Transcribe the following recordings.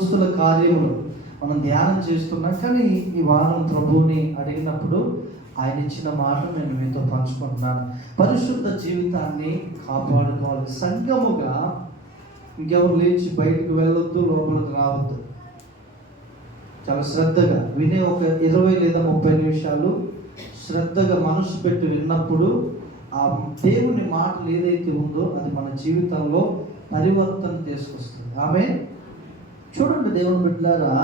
అపోస్తలుల కార్యములు మనం ధ్యానం చేస్తున్నాం. కానీ ఈ వారం ప్రభువుని అడిగినప్పుడు ఆయన ఇచ్చిన మాట నేను మీతో పంచుకుంటున్నాను. పరిశుద్ధ జీవితాన్ని కాపాడుకోవాలి. సంఘముగా ఇంకెవరు లేచి బయటకు వెళ్ళొద్దు, లోపలికి రావద్దు. చాలా శ్రద్ధగా వినే ఒక 20 లేదా 30 నిమిషాలు శ్రద్ధగా మనసు పెట్టి విన్నప్పుడు ఆ దేవుని మాటలు ఏదైతే ఉందో అది మన జీవితంలో పరివర్తన తీసుకొస్తుంది. ఆమె చూడండి, దేవుని బిడ్డలారా,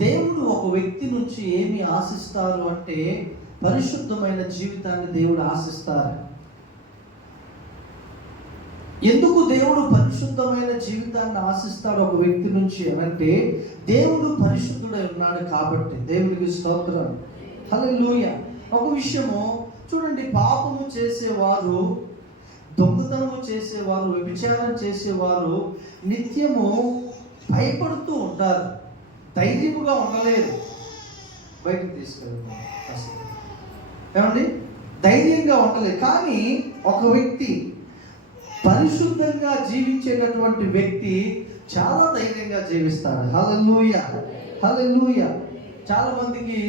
దేవుడు ఒక వ్యక్తి నుంచి ఏమి ఆశిస్తారు అంటే పరిశుద్ధమైన జీవితాన్ని దేవుడు ఆశిస్తారు. ఎందుకు దేవుడు పరిశుద్ధమైన జీవితాన్ని ఆశిస్తాడు ఒక వ్యక్తి నుంచి అంటే దేవుడు పరిశుద్ధుడై ఉన్నాడు కాబట్టి. దేవునికి స్తోత్రం, హల్లెలూయా. ఒక విషయము చూడండి, పాపము చేసేవారు, దొంగతనము చేసేవారు, వ్యభిచారం చేసేవారు నిత్యము భయపడుతూ ఉంటారు, ధైర్యముగా ఉండలేరు. బయటకు తీసుకెళ్తారు ఏమండి, ధైర్యంగా ఉండలేదు. కానీ ఒక వ్యక్తి పరిశుద్ధంగా జీవించేటటువంటి వ్యక్తి చాలా ధైర్యంగా జీవిస్తాడు. హల్లెలూయా, హల్లెలూయా. చాలా మందికి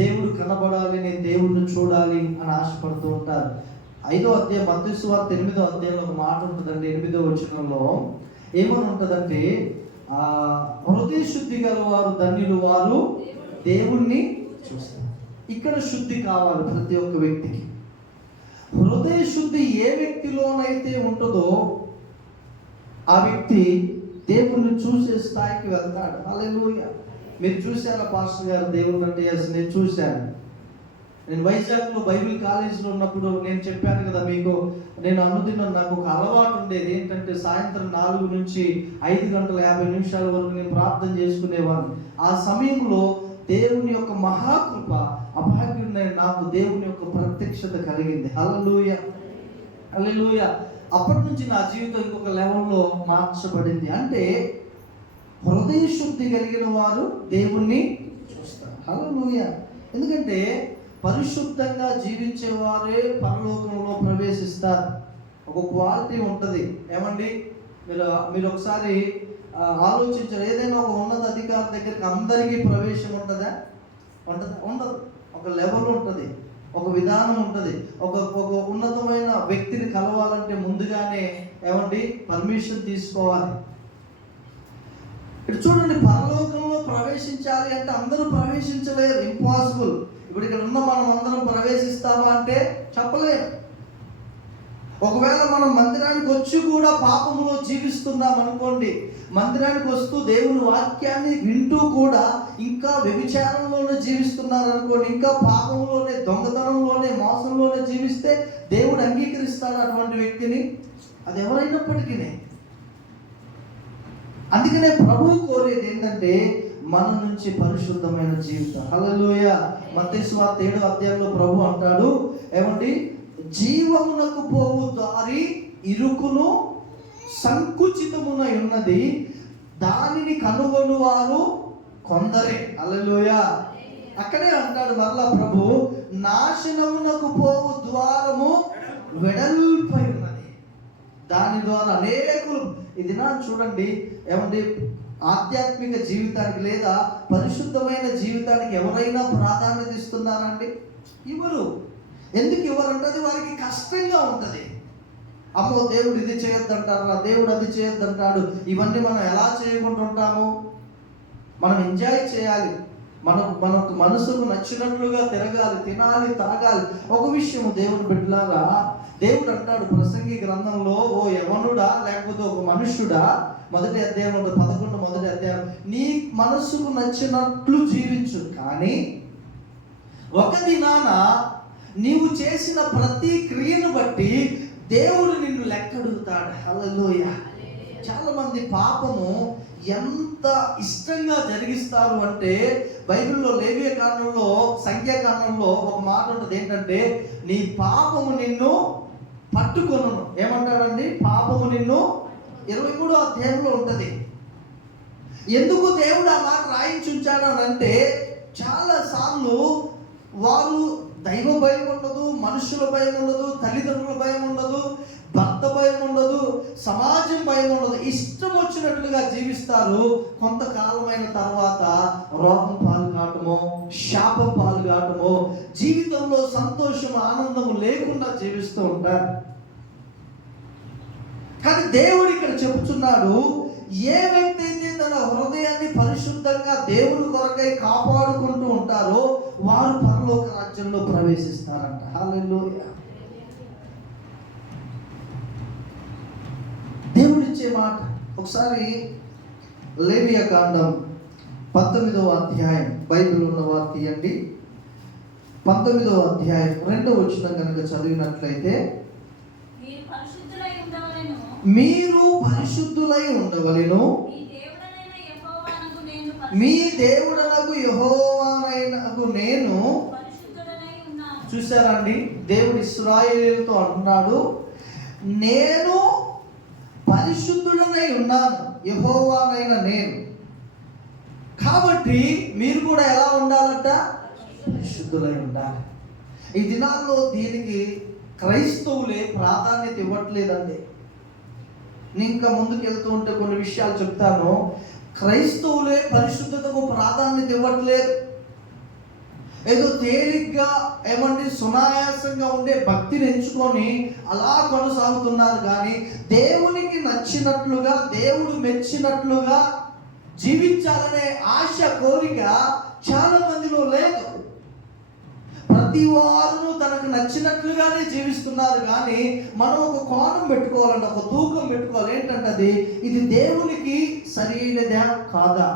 దేవుడు కనబడాలి, నేను దేవుడిని చూడాలి అని ఆశపడుతూ ఉంటారు. 5వ అధ్యాయం మత్తయి సువార్త 8వ అధ్యాయంలో ఒక మాట ఉంటుందండి. 8వ వచనంలో ఏమని ఉంటుందంటే, హృదయ శుద్ధి గల వారు ధన్యులు, వారు దేవుణ్ణి చూస్తారు. ఇక్కడ శుద్ధి కావాలి ప్రతి ఒక్క వ్యక్తికి. హృదయ శుద్ధి ఏ వ్యక్తిలోనైతే ఉంటుందో ఆ వ్యక్తి దేవుణ్ణి చూసే స్థాయికి వెళ్తాడు. హల్లెలూయా. మీరు చూశారా పాస్టర్ గారు దేవుణ్ణి అంటే? నేను చూశాను. నేను వైజాగ్లో బైబిల్ కాలేజీలో ఉన్నప్పుడు నేను చెప్పాను కదా మీకు, నేను అనుదినం నాకు ఒక అలవాటు ఉండేది. ఏంటంటే సాయంత్రం 4 నుంచి 5 గంటల 50 నిమిషాల వరకు నేను ప్రార్థన చేసుకునేవాడిని. ఆ సమయంలో దేవుని యొక్క మహాకృప, అభాగ్యుడైన నాకు దేవుని యొక్క ప్రత్యక్షత కలిగింది. హల్లెలూయా, హల్లెలూయా. అప్పటి నుంచి నా జీవితం ఇంకొక లెవెల్లో మార్చబడింది. అంటే హృదయ శుద్ధి కలిగిన వారు దేవుణ్ణి చూస్తారు. హల్లెలూయా. ఎందుకంటే పరిశుద్ధంగా జీవించే వారే పరలోకంలో ప్రవేశిస్తారు. ఒక క్వాలిటీ ఉంటుంది. ఏమండి, మీరు ఒకసారి ఆలోచించారు, ఏదైనా ఒక ఉన్నత అధికారి దగ్గరికి అందరికీ ప్రవేశం ఉంటుందా? ఉండదు. ఒక లెవెల్ ఉంటుంది, ఒక విధానం ఉంటుంది. ఒక ఉన్నతమైన వ్యక్తిని కలవాలంటే ముందుగానే ఏమండి పర్మిషన్ తీసుకోవాలి. ఇటు చూడండి, పరలోకంలో ప్రవేశించాలి అంటే అందరూ ప్రవేశించలేరు, ఇంపాసిబుల్. ఇప్పుడు ఇక్కడ ఉన్న మనం అందరం ప్రవేశిస్తామా అంటే చెప్పలేము. ఒకవేళ మనం మందిరానికి వచ్చి కూడా పాపములో జీవిస్తున్నాం అనుకోండి, మందిరానికి వస్తూ దేవుని వాక్యాన్ని వింటూ కూడా ఇంకా వ్యభిచారంలోనే జీవిస్తున్నారు అనుకోండి, ఇంకా పాపంలోనే, దొంగతనంలోనే, మోసంలోనే జీవిస్తే దేవుడు అంగీకరిస్తాడు అటువంటి వ్యక్తిని? అది ఎవరైనప్పటికీ. అందుకనే ప్రభువు కోరేది ఏంటంటే మన నుంచి పరిశుద్ధమైన జీవితం. హల్లెలూయా. మత్తయి సువార్త 7వ అధ్యాయంలో ప్రభు అంటాడు, ఏమండి, జీవమునకు పోవు దారి ఇరుకును సంకుచితమున ఉన్నది, దానిని కనుగొనువారు కొందరే. హల్లెలూయా. అక్కడే అంటాడు మరలా ప్రభు, నాశనమునకు పోవు ద్వారము వెడల్పై ఉన్నది, దాని ద్వారా అనేకులు. ఇది నా చూడండి, ఏమండి, ఆధ్యాత్మిక జీవితానికి లేదా పరిశుద్ధమైన జీవితానికి ఎవరైనా ప్రాధాన్యత ఇస్తున్నారండి? ఇవ్వరు. ఎందుకు ఇవ్వరంటే అది వారికి కష్టంగా ఉంటుంది. అమ్మో, దేవుడు ఇది చేయొద్దంటారు, దేవుడు అది చేయొద్దంటాడు. ఇవన్నీ మనం ఎలా చేయకుంటుంటాము? మనం ఎంజాయ్ చేయాలి, మనకు మనసుకు నచ్చినట్లుగా తిరగాలి, తినాలి, తాగాలి. ఒక విషయము దేవుని బిడ్డలారా, దేవుడు అంటాడు ప్రసంగి గ్రంథంలో, ఓ యవనుడా, లేకపోతే ఒక మనుష్యుడా, 1వ అధ్యాయం 11 1వ అధ్యాయం, నీ మనస్సుకు నచ్చినట్లు జీవించు, కానీ ఒక దినాన నీవు చేసిన ప్రతి క్రియను బట్టి దేవుడు నిన్ను లెక్కడుగుతాడు. హల్లెలూయా. చాలా మంది పాపము ఎంత ఇష్టంగా జరిగిస్తారు అంటే, బైబిల్లో లేవియ కాండంలో, సంఖ్యాకాండంలో ఒక మాట ఉంటుంది. ఏంటంటే, నీ పాపము నిన్ను పట్టుకొను. ఏమంటాడండి? పాపము నిన్ను 23వ అధ్యాయంలో ఉంటుంది. ఎందుకు దేవుడు ఆ మాట రాయించుంచాడు అని అంటే, చాలా సార్లు వారు దైవ భయం ఉండదు, మనుషుల భయం ఉండదు, తల్లిదండ్రుల భయం ఉండదు, భర్త భయం ఉండదు, సమాజం భయం ఉండదు. ఇష్టం వచ్చినట్లుగా జీవిస్తారు. కొంతకాలమైన తర్వాత రోగం పాలు కావటమో, శాపం పాలు కావటమో, జీవితంలో సంతోషం ఆనందం లేకుండా జీవిస్తూ ఉంటారు. కానీ దేవుడు ఇక్కడ చెబుతున్నాడు, ఏ వ్యక్తి అయితే తన హృదయాన్ని పరిశుద్ధంగా దేవుడి కొరకై కాపాడుకుంటూ ఉంటారో వారు పరలోక రాజ్యంలో ప్రవేశిస్తారంట. హల్లెలూయా. దేవుడిచ్చే మాట. ఒకసారి లేవియా కాండం 19వ అధ్యాయం, బైబిల్ ఉన్న వారు తీయండి. 19వ అధ్యాయం 2వ వచనం కనుక చదివినట్లయితే, మీరు పరిశుద్ధులై ఉండవలెను, మీ దేవుడనగు యెహోవానైనగు నేను. చూసారండి, దేవుడు ఇశ్రాయేలీయులతో అంటున్నాడు, నేను పరిశుద్ధుడనై ఉన్నాను, యెహోవానైన నేను. కాబట్టి మీరు కూడా ఎలా ఉండాలంట? పరిశుద్ధులై ఉండాలి. ఈ దినాల్లో దీనికి క్రైస్తవులే ప్రాధాన్యత ఇవ్వట్లేదండి. నేను ఇంకా ముందుకు వెళ్తూ ఉంటే కొన్ని విషయాలు చెప్తాను. క్రైస్తవులే పరిశుద్ధతకు ప్రాధాన్యత ఇవ్వట్లేదు. ఏదో తేలిగ్గా ఏమంటే సునాయాసంగా ఉండే భక్తిని ఎంచుకొని అలా కొనసాగుతున్నారు. కానీ దేవునికి నచ్చినట్లుగా, దేవుడు మెచ్చినట్లుగా జీవించాలనే ఆశ, కోరిక చాలా మందిలో లేదు. ప్రతి వారు తనకు నచ్చినట్లుగానే జీవిస్తున్నారు. కానీ మనం ఒక కోణం పెట్టుకోవాలంటే, ఒక తూకం పెట్టుకోవాలి. ఏంటంటే అది, ఇది దేవునికి సరైనదా కాదా,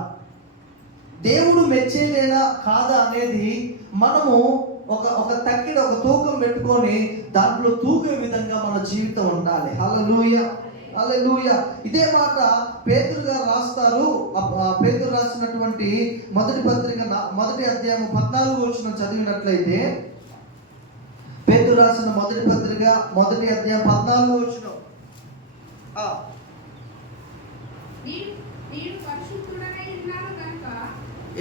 దేవుడు మెచ్చేదేనా కాదా అనేది మనము ఒక తక్కిన ఒక తూకం పెట్టుకొని దాంట్లో తూగే విధంగా మన జీవితం ఉండాలి. హల్లెలూయా, హల్లెలూయా. ఇదే మాట పేతురు గారు రాస్తారు. పేతురు రాసినటువంటి మొదటి పత్రిక 1వ అధ్యాయం 14వ వచనం చదివినట్లయితే, పేతురు రాసిన మొదటి పత్రిక 1వ అధ్యాయం 14వ వచనం,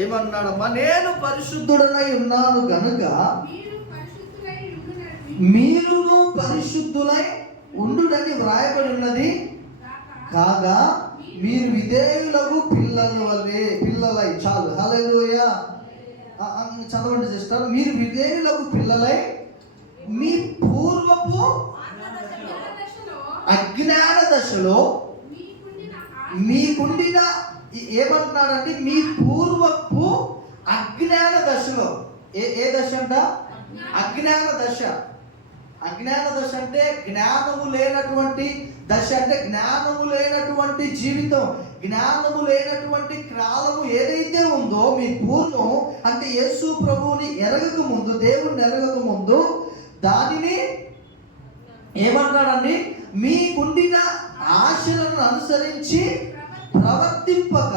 ఏమన్నాడమ్మా? నేను పరిశుద్ధుడనై ఉన్నాను గనుక మీరును పరిశుద్ధులై ఉండుడని వ్రాయబడి ఉన్నది కాగా, మీరు విధేయులకు పిల్లలై. చాలు. హల్లెలూయా. చదవండి సిస్టర్. మీరు విధేయులకు పిల్లలై మీ పూర్వపు అజ్ఞాన దశలో మీకుండిన, ఏమంటున్నాడంటే మీ పూర్వపు అజ్ఞాన దశలో. ఏ దశ అంట? అజ్ఞాన దశ. అజ్ఞాన దశ అంటే జ్ఞానము లేనటువంటి దశ, అంటే జ్ఞానము లేనటువంటి జీవితం, జ్ఞానము లేనటువంటి కాలము ఏదైతే ఉందో మీ పూర్వం, అంటే యేసు ప్రభువుని ఎరగక ముందు, దేవుణ్ణి ఎరగక ముందు, దానిని ఏమంటాడండి? మీకుండిన ఆశలను అనుసరించి ప్రవర్తింపక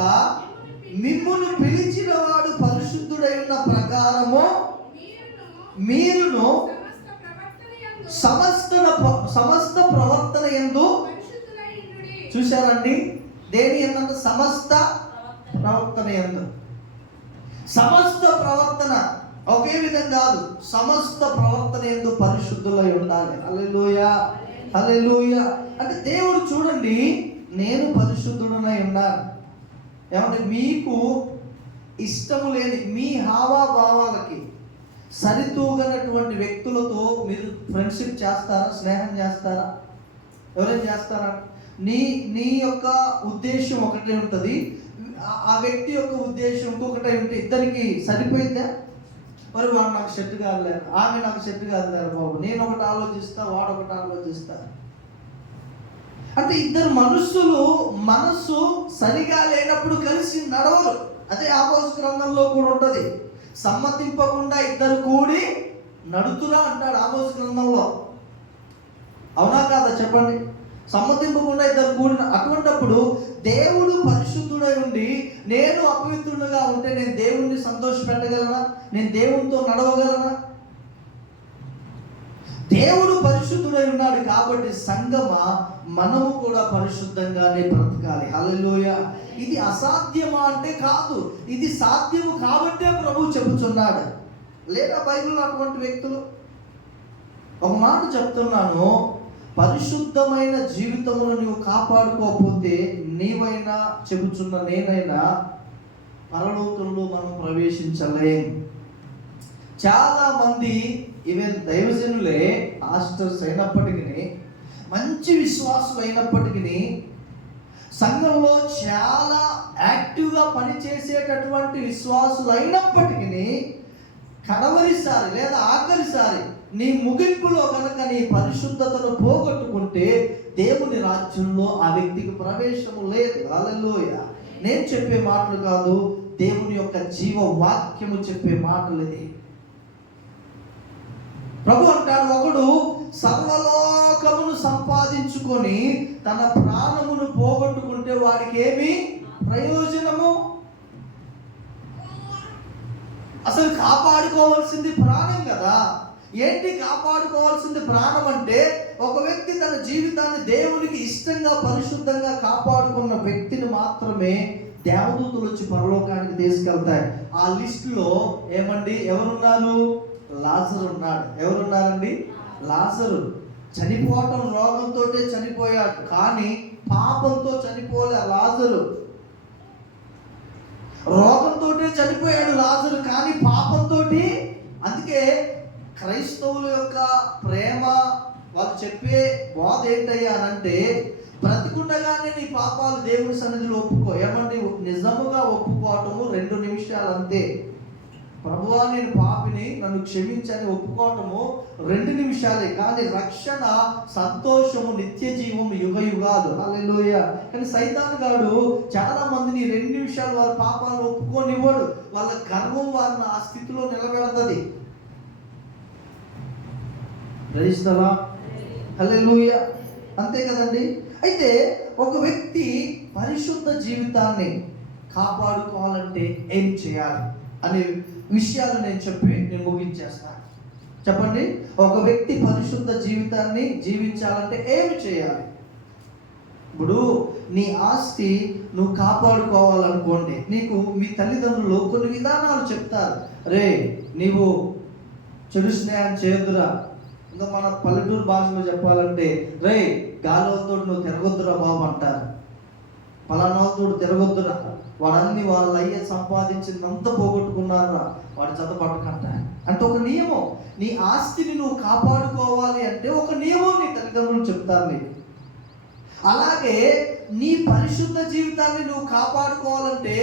మిమ్మును పిలిచిన వాడు పరిశుద్ధుడై ఉన్న ప్రకారము మీరును సమస్త ప్రవర్తన యందు. చూశారండి, దేని యందు? సమస్త ప్రవర్తన యందు. సమస్త ప్రవర్తన ఒకే విధంగా కాదు, సమస్త ప్రవర్తన యందు పరిశుద్ధులై ఉండాలి. హల్లెలూయా, హల్లెలూయా. అంటే దేవుడు చూడండి, నేను పరిశుద్ధుడనై ఉన్నాను. ఏమంటే మీకు ఇష్టము లేని మీ హావాభావాలకి సరితూగనటువంటి వ్యక్తులతో మీరు ఫ్రెండ్షిప్ చేస్తారా? స్నేహం చేస్తారా? ఎవరైనా చేస్తారా? నీ యొక్క ఉద్దేశం ఒకటే ఉంటుంది, ఆ వ్యక్తి యొక్క ఉద్దేశం ఇంకొకటే ఉంటే ఇద్దరికి సరిపోయిందా? మరి వాడు నాకు సెట్ కాదులేరు, ఆమె నాకు సెట్ కాదులేరు బాబు, నేను ఒకటి ఆలోచిస్తా, వాడు ఒకటి ఆలోచిస్తా. అంటే ఇద్దరు మనస్సు సరిగా లేనప్పుడు కలిసి నడవరు. అదే ఆమోస్ గ్రంథంలో కూడా ఉంటుంది. సమ్మతింపకుండా ఇద్దరు కూడి నడుతురా అంటాడు ఆమోస్ గ్రంథంలో. అవునా కాదా చెప్పండి? సమ్మతింపకుండా ఇద్దరు కూడిన, అటువంటప్పుడు దేవుడు పరిశుద్ధుడై ఉండి నేను అపవిత్రుడుగా ఉంటే నేను దేవుణ్ణి సంతోష పెట్టగలనా? నేను దేవునితో నడవగలనా? దేవుడు పరిశుద్ధుడై ఉన్నాడు కాబట్టి సంగమా మనము కూడా పరిశుద్ధంగానే బ్రతకాలి. హల్లెలూయా. ఇది అసాధ్యమా అంటే కాదు, ఇది సాధ్యము కాబట్టే ప్రభు చెబుతున్నాడు. లేదా బైబిల్లో అటువంటి వ్యక్తులు? ఒక మాట చెప్తున్నాను, పరిశుద్ధమైన జీవితమును నువ్వు కాపాడుకోకపోతే నీవైనా చెబుతున్న నేనైనా పరలోకంలో మనం ప్రవేశించలేం. చాలా మంది ఈవెన్ దైవజనులే పాస్టర్స్ అయినప్పటికీ, మంచి విశ్వాసులు అయినప్పటికీ, సంఘంలో చాలా యాక్టివ్గా పనిచేసేటటువంటి విశ్వాసులు అయినప్పటికీ కడవరిసారి లేదా ఆఖరిసారి నీ ముగింపులో కనుక నీ పరిశుద్ధతను పోగొట్టుకుంటే దేవుని రాజ్యంలో ఆ వ్యక్తికి ప్రవేశము లేదు. హల్లెలూయా. నేను చెప్పే మాటలు కాదు, దేవుని యొక్క జీవ వాక్యము చెప్పే మాటలు ఇది. ప్రభు అంటాడు, ఒకడు సర్వలోకమును సంపాదించుకొని తన ప్రాణమును పోగొట్టుకుంటే వాడికి ఏమి ప్రయోజనము? అసలు కాపాడుకోవాల్సింది ప్రాణం కదా. ఏంటి కాపాడుకోవాల్సింది? ప్రాణం అంటే ఒక వ్యక్తి తన జీవితాన్ని దేవునికి ఇష్టంగా పరిశుద్ధంగా కాపాడుకున్న వ్యక్తిని మాత్రమే దేవదూతలు వచ్చి పరలోకానికి తీసుకెళ్తాయి. ఆ లిస్టులో ఏమండి ఎవరున్నారు? లాజరు ఉన్నాడు. ఎవరున్నారండి? లాజరు చనిపోవటం రోగంతో చనిపోయాడు, కానీ పాపంతో చనిపోలే. లాజరు రోగంతో చనిపోయాడు లాజరు, కానీ పాపంతో. అందుకే క్రైస్తవుల యొక్క ప్రేమ, వాళ్ళు చెప్పే బోధ ఏంటయ్యా అనంటే, బ్రతికుండగానే నీ పాపాలు దేవుని సన్నిధిలో ఒప్పుకో. ఏమండి? నిజముగా ఒప్పుకోవటము 2 నిమిషాలు అంతే. ప్రభువా నేను పాపిని, నన్ను క్షమించని ఒప్పుకోవటము 2 నిమిషాలే. కానీ రక్షణ, సంతోషము, నిత్య జీవము యుగయుగాలు. హల్లెలూయా. కానీ సైతాను గాడు చాలా మందిని 2 నిమిషాలు వారి పాపాలను ఒప్పుకోనివ్వడు. వాళ్ళ గర్వం వారిని ఆ స్థితిలో నిలబెడతది. Praise the Lord. హల్లెలూయా. అంతే కదండి. అయితే ఒక వ్యక్తి పరిశుద్ధ జీవితాన్ని కాపాడుకోవాలంటే ఏం చేయాలి అనే విషయాలు నేను ముగించేస్తాను. చెప్పండి, ఒక వ్యక్తి పరిశుద్ధ జీవితాన్ని జీవించాలంటే ఏమి చేయాలి? ఇప్పుడు నీ ఆస్తి నువ్వు కాపాడుకోవాలనుకోండి, నీకు మీ తల్లిదండ్రులు కొన్ని విధానాలు చెప్తారు. రే నీవు చెడు స్నేహం చేయొద్దురా. ఇంకా మన పల్లెటూరు భాషలో చెప్పాలంటే, రే గాలితో నువ్వు తిరగొద్దురా బాబు అంటారు. పలానాతో తిరగొద్దురా, వాడన్ని వాళ్ళ అయ్యే సంపాదించిందంత పోగొట్టుకున్నారా, వాడి చెత్త పట్టుకంట అంటే ఒక నియమం. నీ ఆస్తిని నువ్వు కాపాడుకోవాలి అంటే ఒక నియమం నీ తల్లిదండ్రులు చెప్తారు నీకు. అలాగే నీ పరిశుద్ధ జీవితాన్ని నువ్వు కాపాడుకోవాలంటే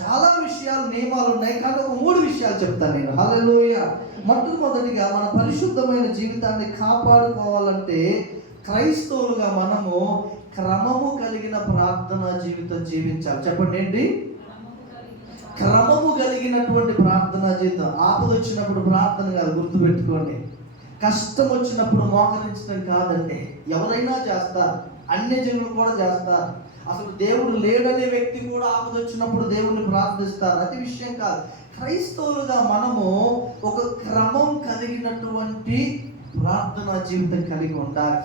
చాలా విషయాలు, నియమాలు ఉన్నాయి. కానీ ఒక 3 విషయాలు చెప్తాను నేను. హల్లెలూయా. మొట్టమొదటిగా మన పరిశుద్ధమైన జీవితాన్ని కాపాడుకోవాలంటే క్రైస్తవులుగా మనము క్రమము కలిగిన ప్రార్థన జీవితం జీవించాలి. చెప్పండి ఏంటి? క్రమము కలిగినటువంటి ప్రార్థన జీవితం. ఆపద వచ్చినప్పుడు ప్రార్థన కాదు, గుర్తుపెట్టుకోండి. కష్టం వచ్చినప్పుడు మోకరించడం కాదండి. ఎవరైనా చేస్తారు, అన్యజనులు కూడా చేస్తారు. అసలు దేవుడు లేడనే వ్యక్తి కూడా ఆపద వచ్చినప్పుడు దేవుణ్ణి ప్రార్థిస్తారు. అది విషయం కాదు. క్రైస్తవులుగా మనము ఒక క్రమం కలిగినటువంటి ప్రార్థనా జీవితం కలిగి ఉండాలి.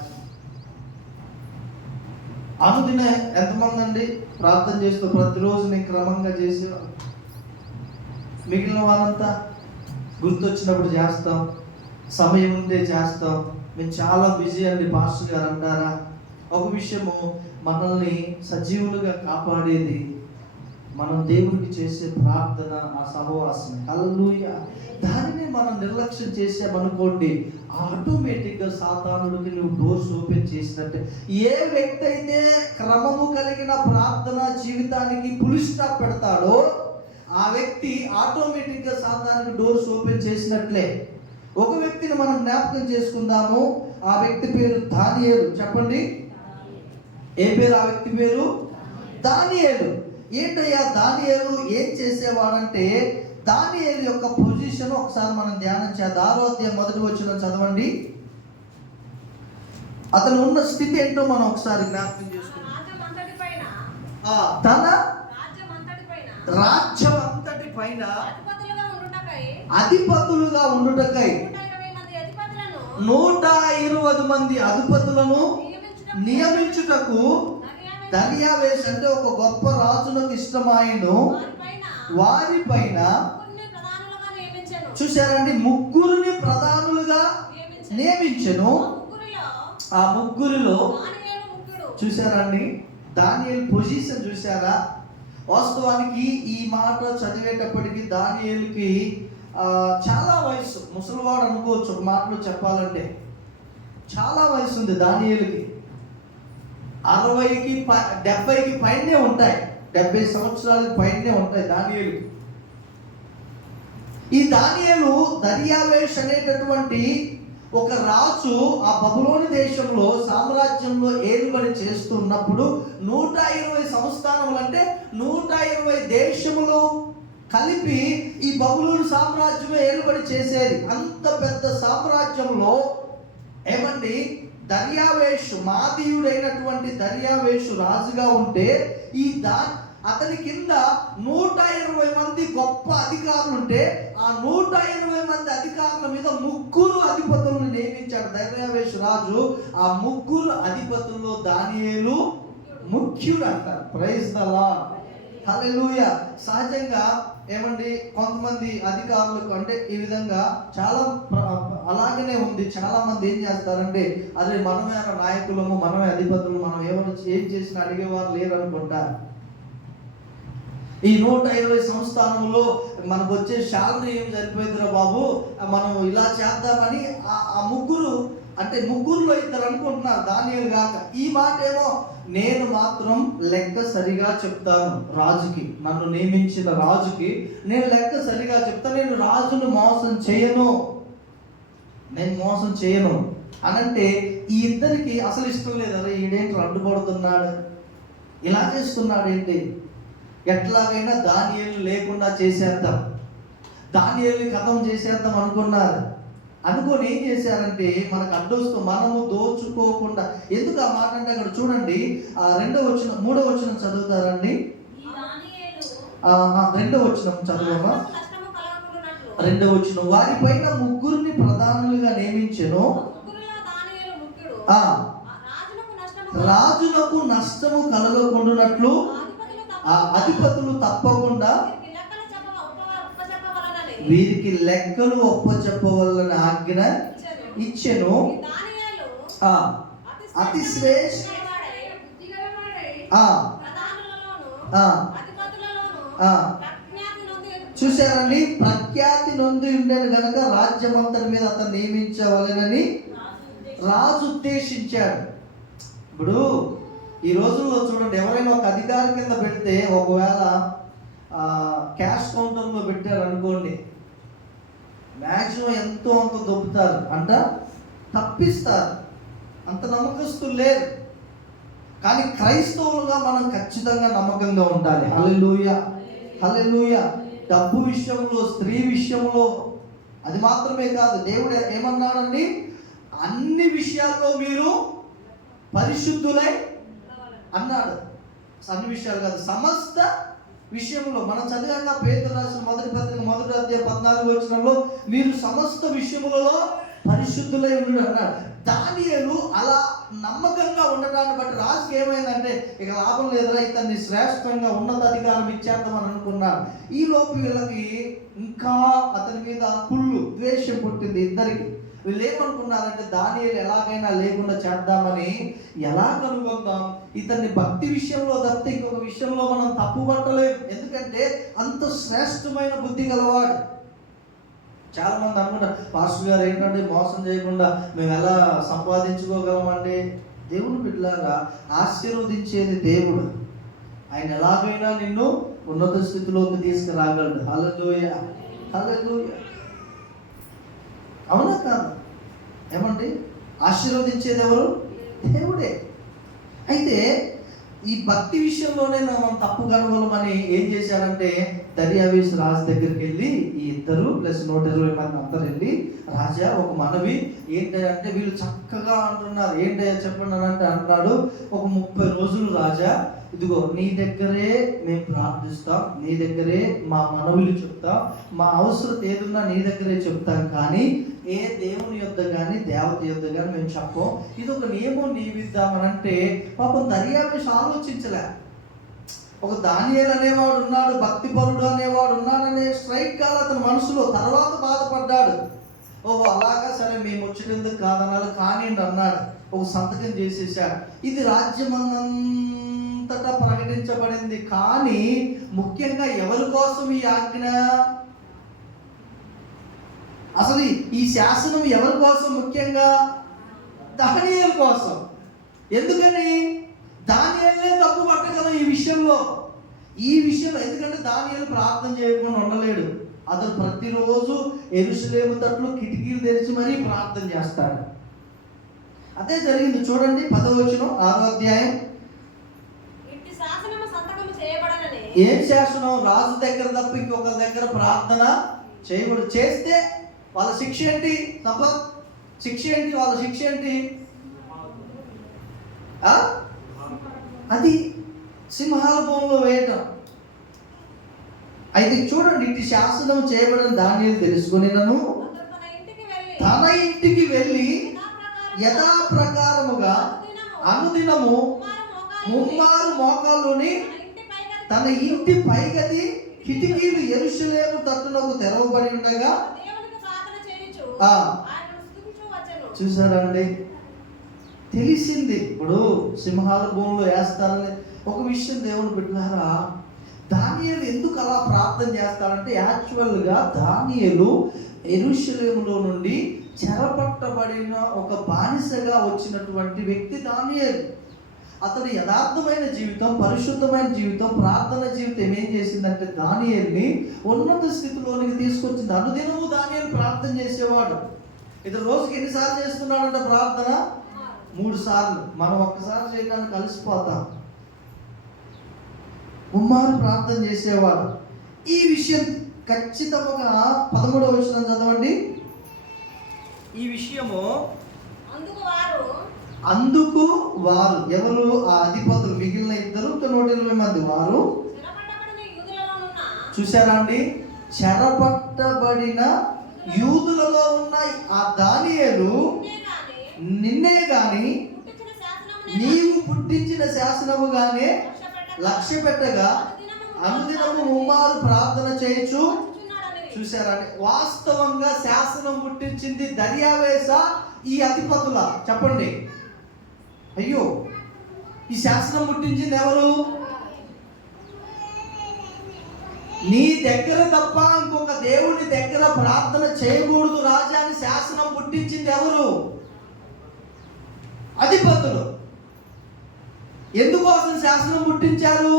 అనుదిన ఎంతమంది అండి ప్రార్థన చేస్తూ ప్రతిరోజు నేను క్రమంగా చేసేవాళ్ళు? మిగిలిన వాళ్ళంతా గుర్తొచ్చినప్పుడు చేస్తాం, సమయం ఉంటే చేస్తాం. మేము చాలా బిజీ అండి పాస్టర్ గారు అంటారా? ఒక విషయము, మనల్ని సజీవులుగా కాపాడేది మనం దేవుడికి చేసే ప్రార్థన, ఆ సహవాసం. హల్లెలూయా. దానిని మనం నిర్లక్ష్యం చేసామనుకోండి, ఆటోమేటిక్గా సాతానుడికి నువ్వు డోర్స్ ఓపెన్ చేసినట్టే. ఏ వ్యక్తి అయితే క్రమము కలిగిన ప్రార్థన జీవితానికి ఫుల్ స్టాప్ పెడతాడో ఆ వ్యక్తి ఆటోమేటిక్గా సాతానుడికి డోర్స్ ఓపెన్ చేసినట్లే. ఒక వ్యక్తిని మనం జ్ఞాపకం చేసుకుందాము. ఆ వ్యక్తి పేరు దానియేలు. చెప్పండి, ఏ పేరు ఆ వ్యక్తి పేరు? దానియేలు. ఏంటయ్యా దానియేలు ఏం చేసేవాడంటే, దానియేలు యొక్క పొజిషన్ ఒకసారి మనం ధ్యానం చేద్దాం. 6వ అధ్యాయం 1వ వచనం చదవండి. అతను ఉన్న స్థితి ఏంటో మనం ఒకసారి జ్ఞాపకం చేసుకుందాం. తన రాజ్యం అంతటి పైన అధిపతులుగా ఉండుటకై 120 మంది అధిపతులను నియమించుటకు దర్యావేషు అంటే ఒక గొప్ప రాజులకు ఇష్టమాయను వారి పైన. చూశారండి, 3 ప్రధానులుగా నియమించెను. ఆ ముగ్గురిలో చూసారండి, దానియేలు పొజిషన్ చూసారా? వాస్తవానికి ఈ మాట చదివేటప్పటికి దానియేలుకి చాలా వయసు, ముసలివాడు అనుకోవచ్చు ఒక మాటలో చెప్పాలంటే. చాలా వయసు ఉంది దానియేలుకి. 60కి 70కి పైనే ఉంటాయి, 70 సంవత్సరాలకి పైనే ఉంటాయి దానియేలుకి. ఈ దానియేలు దర్యావేష్ అనేటటువంటి ఒక రాజు ఆ బబులోని దేశంలో సామ్రాజ్యంలో ఏలుబడి చేస్తున్నప్పుడు 120 సంస్థానములు అంటే 120 దేశములు కలిపి ఈ బబులోని సామ్రాజ్యమే ఏలుబడి చేసేది. అంత పెద్ద సామ్రాజ్యంలో ఏమండి దర్యావేష్, మాదీయుడైనటువంటి దర్యావేషు రాజుగా ఉంటే అతని కింద 120 మంది గొప్ప అధికారులు ఉంటే ఆ 120 మంది అధికారుల మీద 3 అధిపతులను నియమించాడు దర్యావేషు రాజు. ఆ 3 అధిపతుల్లో దానియేలు ముఖ్యుడు అంటారు. ప్రైజ్ ద లార్డ్, హల్లెలూయా. సహజంగా ఏమండి కొంతమంది అధికారులకు అంటే ఈ విధంగా చాలా అలాగనే ఉంది. చాలా మంది ఏం చేస్తారంటే అదే మనమే నాయకులము, మనమే అధిపతులు, మనం ఏం చేసినా అడిగేవారు లేరు అనుకుంటారు. ఈ 120 సంస్థానంలో మనకు వచ్చే శాలరీ ఏం సరిపోయిందిరా బాబు, మనం ఇలా చేద్దామని ఆ 3 అంటే 3లో 2 అనుకుంటున్నారు దానియేలు గాక. ఈ మాట ఏమో నేను మాత్రం లెక్క సరిగా చెప్తాను రాజుకి, నన్ను నియమించిన రాజుకి నేను లెక్క సరిగా చెప్తా, నేను రాజును మోసం చేయను, నేను మోసం చేయను అనంటే ఈ ఇద్దరికి అసలు ఇష్టం లేదు. అరే ఈడేంటి అడ్డుపడుతున్నాడు, ఇలా చేస్తున్నాడు ఏంటి, ఎట్లాగైనా దానియేలు లేకుండా చేసేద్దాం, దానియేలుని ఖతం చేసేద్దాం అనుకున్నారు. అనుకొని ఏం చేశారంటే మనకు అడ్డొస్తూ మనము దోచుకోకుండా, ఎందుకు ఆ మాట అంటే అక్కడ చూడండి 3వ వచనం చదువుతారండి. 2వ వచనం చదువమ్మా. 2వ వచనం, వారిపైన 3 ప్రధానులుగా నియమించెను, రాజులకు నష్టము కలగకుండానట్లు ఆ అధిపతులు తప్పకుండా వీరికి లెక్కలు ఒప్పచెప్పవలన ఆజ్ఞ ఇచ్చెను. అతి శ్రేష్ఠ చూశారండి, ప్రఖ్యాతి నొంది ఉండేది కనుక రాజ్యమంతటి మీద అతను నియమించవలెనని రాజు ఉద్దేశించాడు. ఇప్పుడు ఈ రోజుల్లో చూడండి, ఎవరైనా ఒక అధికారి కింద పెడితే ఒకవేళ క్యాష్ కౌంటర్లో పెట్టారు అనుకోండి, మ్యాక్సిమం ఎంతో అంత దొబ్బుతారు అంట, తప్పిస్తారు, అంత నమ్మకస్తులు లేరు. కానీ క్రైస్తవులుగా మనం ఖచ్చితంగా నమ్మకంగా ఉండాలి. హల్లెలూయా, హల్లెలూయా. డబ్బు విషయంలో, స్త్రీ విషయంలో అది మాత్రమే కాదు, దేవుడు ఏమన్నాడండి, అన్ని విషయాల్లో మీరు పరిశుద్ధులై అన్నాడు. అన్ని విషయాలు కాదు, సమస్త విషయంలో. మనం చదివాక పేతురు రాసిన మొదటి పత్రిక 1వ అధ్యాయం 14వ వచనంలో మీరు సమస్త విషయములలో పరిశుద్ధులై ఉండు అన్నాడు. దానియేలు అలా నమ్మకంగా ఉండడాన్ని బట్టి రాజుకి ఏమైందంటే ఇక లాభం లేదురా, ఇతన్ని శ్రేష్టంగా ఉన్నత అధికారం ఇచ్చేద్దామని అనుకున్నారు. ఈ లోపు వీళ్ళకి ఇంకా అతని మీద కుళ్ళు, ద్వేషం పుట్టింది ఇద్దరికి. వీళ్ళు ఏమనుకున్నారంటే దానియేలు ఎలాగైనా లేకుండా చేద్దామని, ఎలా కనుగొందాం, ఇతన్ని భక్తి విషయంలో తప్పితే ఇంకొక విషయంలో మనం తప్పు పట్టలేము, ఎందుకంటే అంత శ్రేష్టమైన బుద్ధి గలవాడు. చాలా మంది అనుకుంటారు పాస్టర్ గారు ఏంటంటే మోసం చేయకుండా మేము ఎలా సంపాదించుకోగలమండి. దేవుని బిడ్డలారా, ఆశీర్వదించేది దేవుడు. ఆయన ఎలాగైనా నిన్ను ఉన్నత స్థితిలోకి తీసుకురాగలడు. హల్లెలూయా, హల్లెలూయా. అవునా కాదు? ఏమండి, ఆశీర్వదించేది ఎవరు? దేవుడే. అయితే ఈ భక్తి విషయంలోనే మనం తప్పు కనుగొనమని ఏం చేశారంటే దర్యావేషు రాజు దగ్గరికి వెళ్ళి ఈ 2 + 120 మంది అందరు వెళ్ళి, రాజా ఒక మనవి ఏంటంటే వీళ్ళు చక్కగా అంటున్నారు, ఏంటయ్యా చెప్పండి అని అంటే అంటున్నాడు, ఒక 30 రోజులు రాజా ఇదిగో నీ దగ్గరే మేము ప్రార్థిస్తాం, నీ దగ్గరే మా మనవులు చెప్తాం, మా అవసరం ఏదున్నా నీ దగ్గరే చెప్తాం, కానీ ఏ దేవుని యొద్ద కానీ దేవత యొద్ద కానీ మేము చెప్పం, ఇది ఒక నియమం నియమిద్దామని అంటే పాపం దర్యావేషు ఆలోచించలే. ఒక దానియేలు అనేవాడు ఉన్నాడు, భక్తిపరుడు అనేవాడు ఉన్నాడనే స్ట్రైక్ కాదు అతని మనసులో. తర్వాత బాధపడ్డాడు, ఓహో అలాగా, సరే మేము వచ్చినందుకు కాదనాలి కానీ అన్నాడు. ఒక సంతకం చేసేసాడు. ఇది రాజ్యమంతటా ప్రకటించబడింది. కానీ ముఖ్యంగా ఎవరి కోసం ఈ ఆజ్ఞ? అసలు ఈ శాసనం ఎవరి కోసం? ముఖ్యంగా దానియేలు కోసం. ఎందుకని? దానియేలే తప్పు పట్టగలం ఈ విషయంలో. ఎందుకంటే దానియేలు ప్రార్థన చేయకుండా ఉండలేడు. అతను ప్రతిరోజు యెరూషలేము తట్లు కిటికీలు తెరిచి మరీ ప్రార్థన చేస్తాడు. అదే జరిగింది. చూడండి 10వ వచనం 6వ అధ్యాయం. ఏం శాసనం? రాజు దగ్గర తప్ప ఇంకొకరి దగ్గర ప్రార్థన చేయకూడదు. చేస్తే వాళ్ళ శిక్ష ఏంటి? శిక్ష ఏంటి? వాళ్ళ శిక్ష ఏంటి? అది సింహాల బోన్లో వేయటం. అయితే చూడండి, ఇటు శాసనం చేయబడిన దానియేలు తెలుసుకుని తన ఇంటికి వెళ్ళి యథాప్రకారముగా అనుదినము ముమ్మారు మోకాళ్ళుని తన ఇంటి పైగది కిటికీలు యెరూషలేము తట్టునకు తెరవబడి ఉండగా చూసారండి, తెలిసింది. ఇప్పుడు సింహాల భూమిలో వేస్తారని ఒక విషయం దేవుని బిడ్డలారా, దానియేలు ఎందుకు అలా ప్రార్థన చేస్తాడంటే, యాక్చువల్గా దానియేలు యెరూషలేములో నుండి చెరపట్టబడిన ఒక బానిసగా వచ్చినటువంటి వ్యక్తి దానియేలు. అతడు యథార్థమైన జీవితం, పరిశుద్ధమైన జీవితం, ప్రార్థన జీవితం ఏం చేసిందంటే దానియేలుని ఉన్నత స్థితిలోనికి తీసుకొచ్చింది. అనుదినము దానియేలు ప్రార్థన చేసేవాడు. ఇతను రోజుకి ఎన్నిసార్లు చేస్తున్నాడంట ప్రార్థన? 3 సార్లు. మనం ఒక్కసారి చేయడానికి కలిసిపోతాం. ముమ్మారు ప్రార్థన చేసేవాడు. ఈ విషయం ఖచ్చితంగా 13వ వచనం చదవండి. ఈ విషయము అందుకు వారు ఎవరు? ఆ అధిపతులు, మిగిలిన 120 మంది వారు. చూసారా అండి? చెరపట్టబడిన యూదులలో ఉన్న ఆ దానియేలు నిన్నే గాని నీవు పుట్టించిన శాసనముగానే లక్ష్య పెట్టగా అనుదినము ముమ్మారు ప్రార్థన చేయొచ్చు. చూసారండి, వాస్తవంగా శాసనం పుట్టించింది దర్యావేశ ఈ అధిపతుల? చెప్పండి. అయ్యో, ఈ శాసనం పుట్టించింది ఎవరు? నీ దగ్గర తప్ప ఇంకొక దేవుని దగ్గర ప్రార్థన చేయకూడదు రాజా అని శాసనం పుట్టించింది ఎవరు? అధిపతులు. ఎందుకోసం శాసనం పుట్టించారు?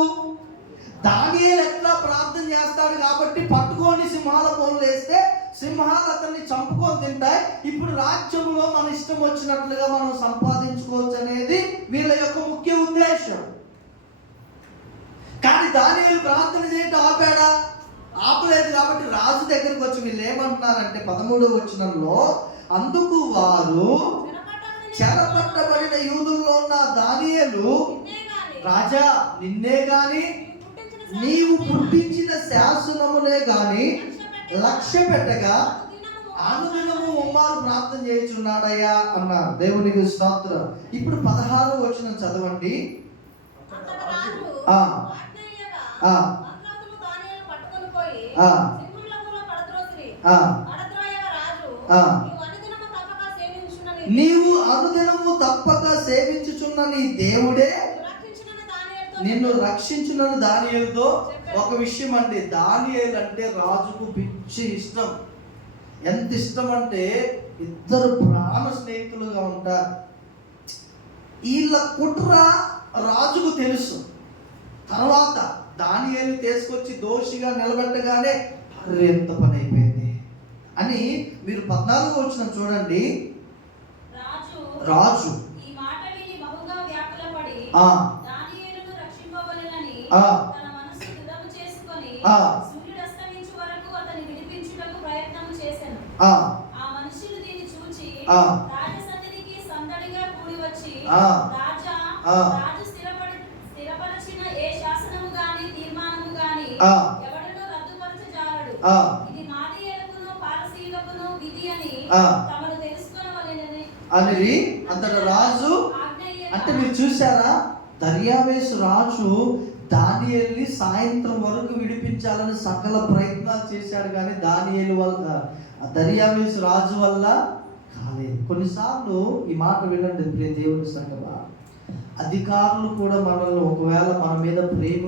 దానియేలు ఎట్లా ప్రార్థన చేస్తాడు కాబట్టి పట్టుకొని సింహాల బోన్లు వేస్తే సింహాలు అతన్ని చంపుకొని తింటాయి. ఇప్పుడు రాజ్యంలో మన ఇష్టం వచ్చినట్లుగా మనం సంపాదించుకోవచ్చు అనేది వీళ్ళ యొక్క ముఖ్య ఉద్దేశం. కానీ దానియేలు ప్రార్థన చేయటం ఆపాడా? ఆపలేదు. కాబట్టి రాజు దగ్గరకు వచ్చి వీళ్ళు ఏమంటున్నారంటే 13వ వచనంలో, అందుకు వారు చెరపట్టబడిన యూదుల్లో ఉన్న దానియేలు, రాజా నిన్నే గాని నీవు పుట్టించిన శాసనమునే గాని లక్ష్య పెట్టగా అనుదినము ముమ్మారు ప్రార్థన చేయుచున్నాడయ్యా అన్నారు. దేవునికి స్తోత్రం. ఇప్పుడు 16వ వచనం చదవండి. నీవు అనుదినము తప్పక సేవించుచున్న నీ దేవుడే నిన్ను రక్షించునని దానియేలుతో ఒక విషయం అండి. దానియేలు అంటే రాజుకు పిచ్చి ఇష్టం. ఎంత ఇష్టం అంటే ఇద్దరు ప్రాణ స్నేహితులుగా ఉంటారు. వీళ్ళ కుట్ర రాజుకు తెలుసు. తర్వాత దానియేలు తీసుకొచ్చి దోషిగా నిలబెట్టగానే ఎంత పని అయిపోయింది అని మీరు 14వ వచనం చూడండి. రాజు తన మనస్సు దృఢము చేసుకొని సూర్యుడస్తమించు వరకు అతని విడిపించుటకు ప్రయత్నం చేసెను. ఆ మనుషులు దీన్ని చూచి రాజసన్నిధికి సందడిగా కూడి వచ్చి, రాజు స్థిరపరచిన ఏ శాసనము గాని తీర్మానము గాని ఎవడనూ రద్దుపరచజాలడు. ఇది నాదీయులకును పారసీయులకును విధి అని తమను తెలుసుకొనవలెనని అని అంతట రాజు. అంటే మీరు చూసారా, దర్యావేశు రాజు దానియేలుని సాయంత్రం వరకు విడిపించాలని సకల ప్రయత్నాలు చేశాడు. కానీ దానియేలు వల్ల, దర్యావేశు రాజు వల్ల కాలేదు. కొన్నిసార్లు ఈ మాట వినండి ప్రియ దేవుని సంగమా, అధికారులు కూడా మనల్ని ఒకవేళ మన మీద ప్రేమ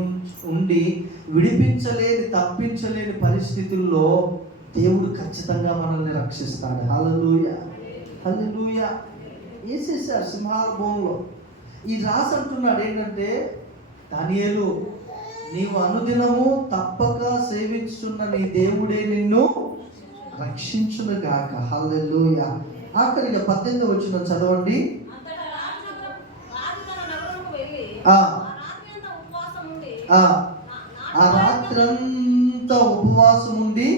ఉండి విడిపించలేని తప్పించలేని పరిస్థితుల్లో దేవుడు ఖచ్చితంగా మనల్ని రక్షిస్తాడు. హల్లెలూయా, హల్లెలూయా. వేసేసారు సింహాల భూమిలో. ఈ రాసి అంటున్నాడు ఏంటంటే, దానియేలు నీవు అనుదినము తప్పక సేవించున్న నీ దేవుడే నిన్ను రక్షించును గాక. హల్లెలూయా. ఆఖరిగా 18వ వచనం చదవండి. ఆ రాత్రంతా ఉపవాసం ఉండి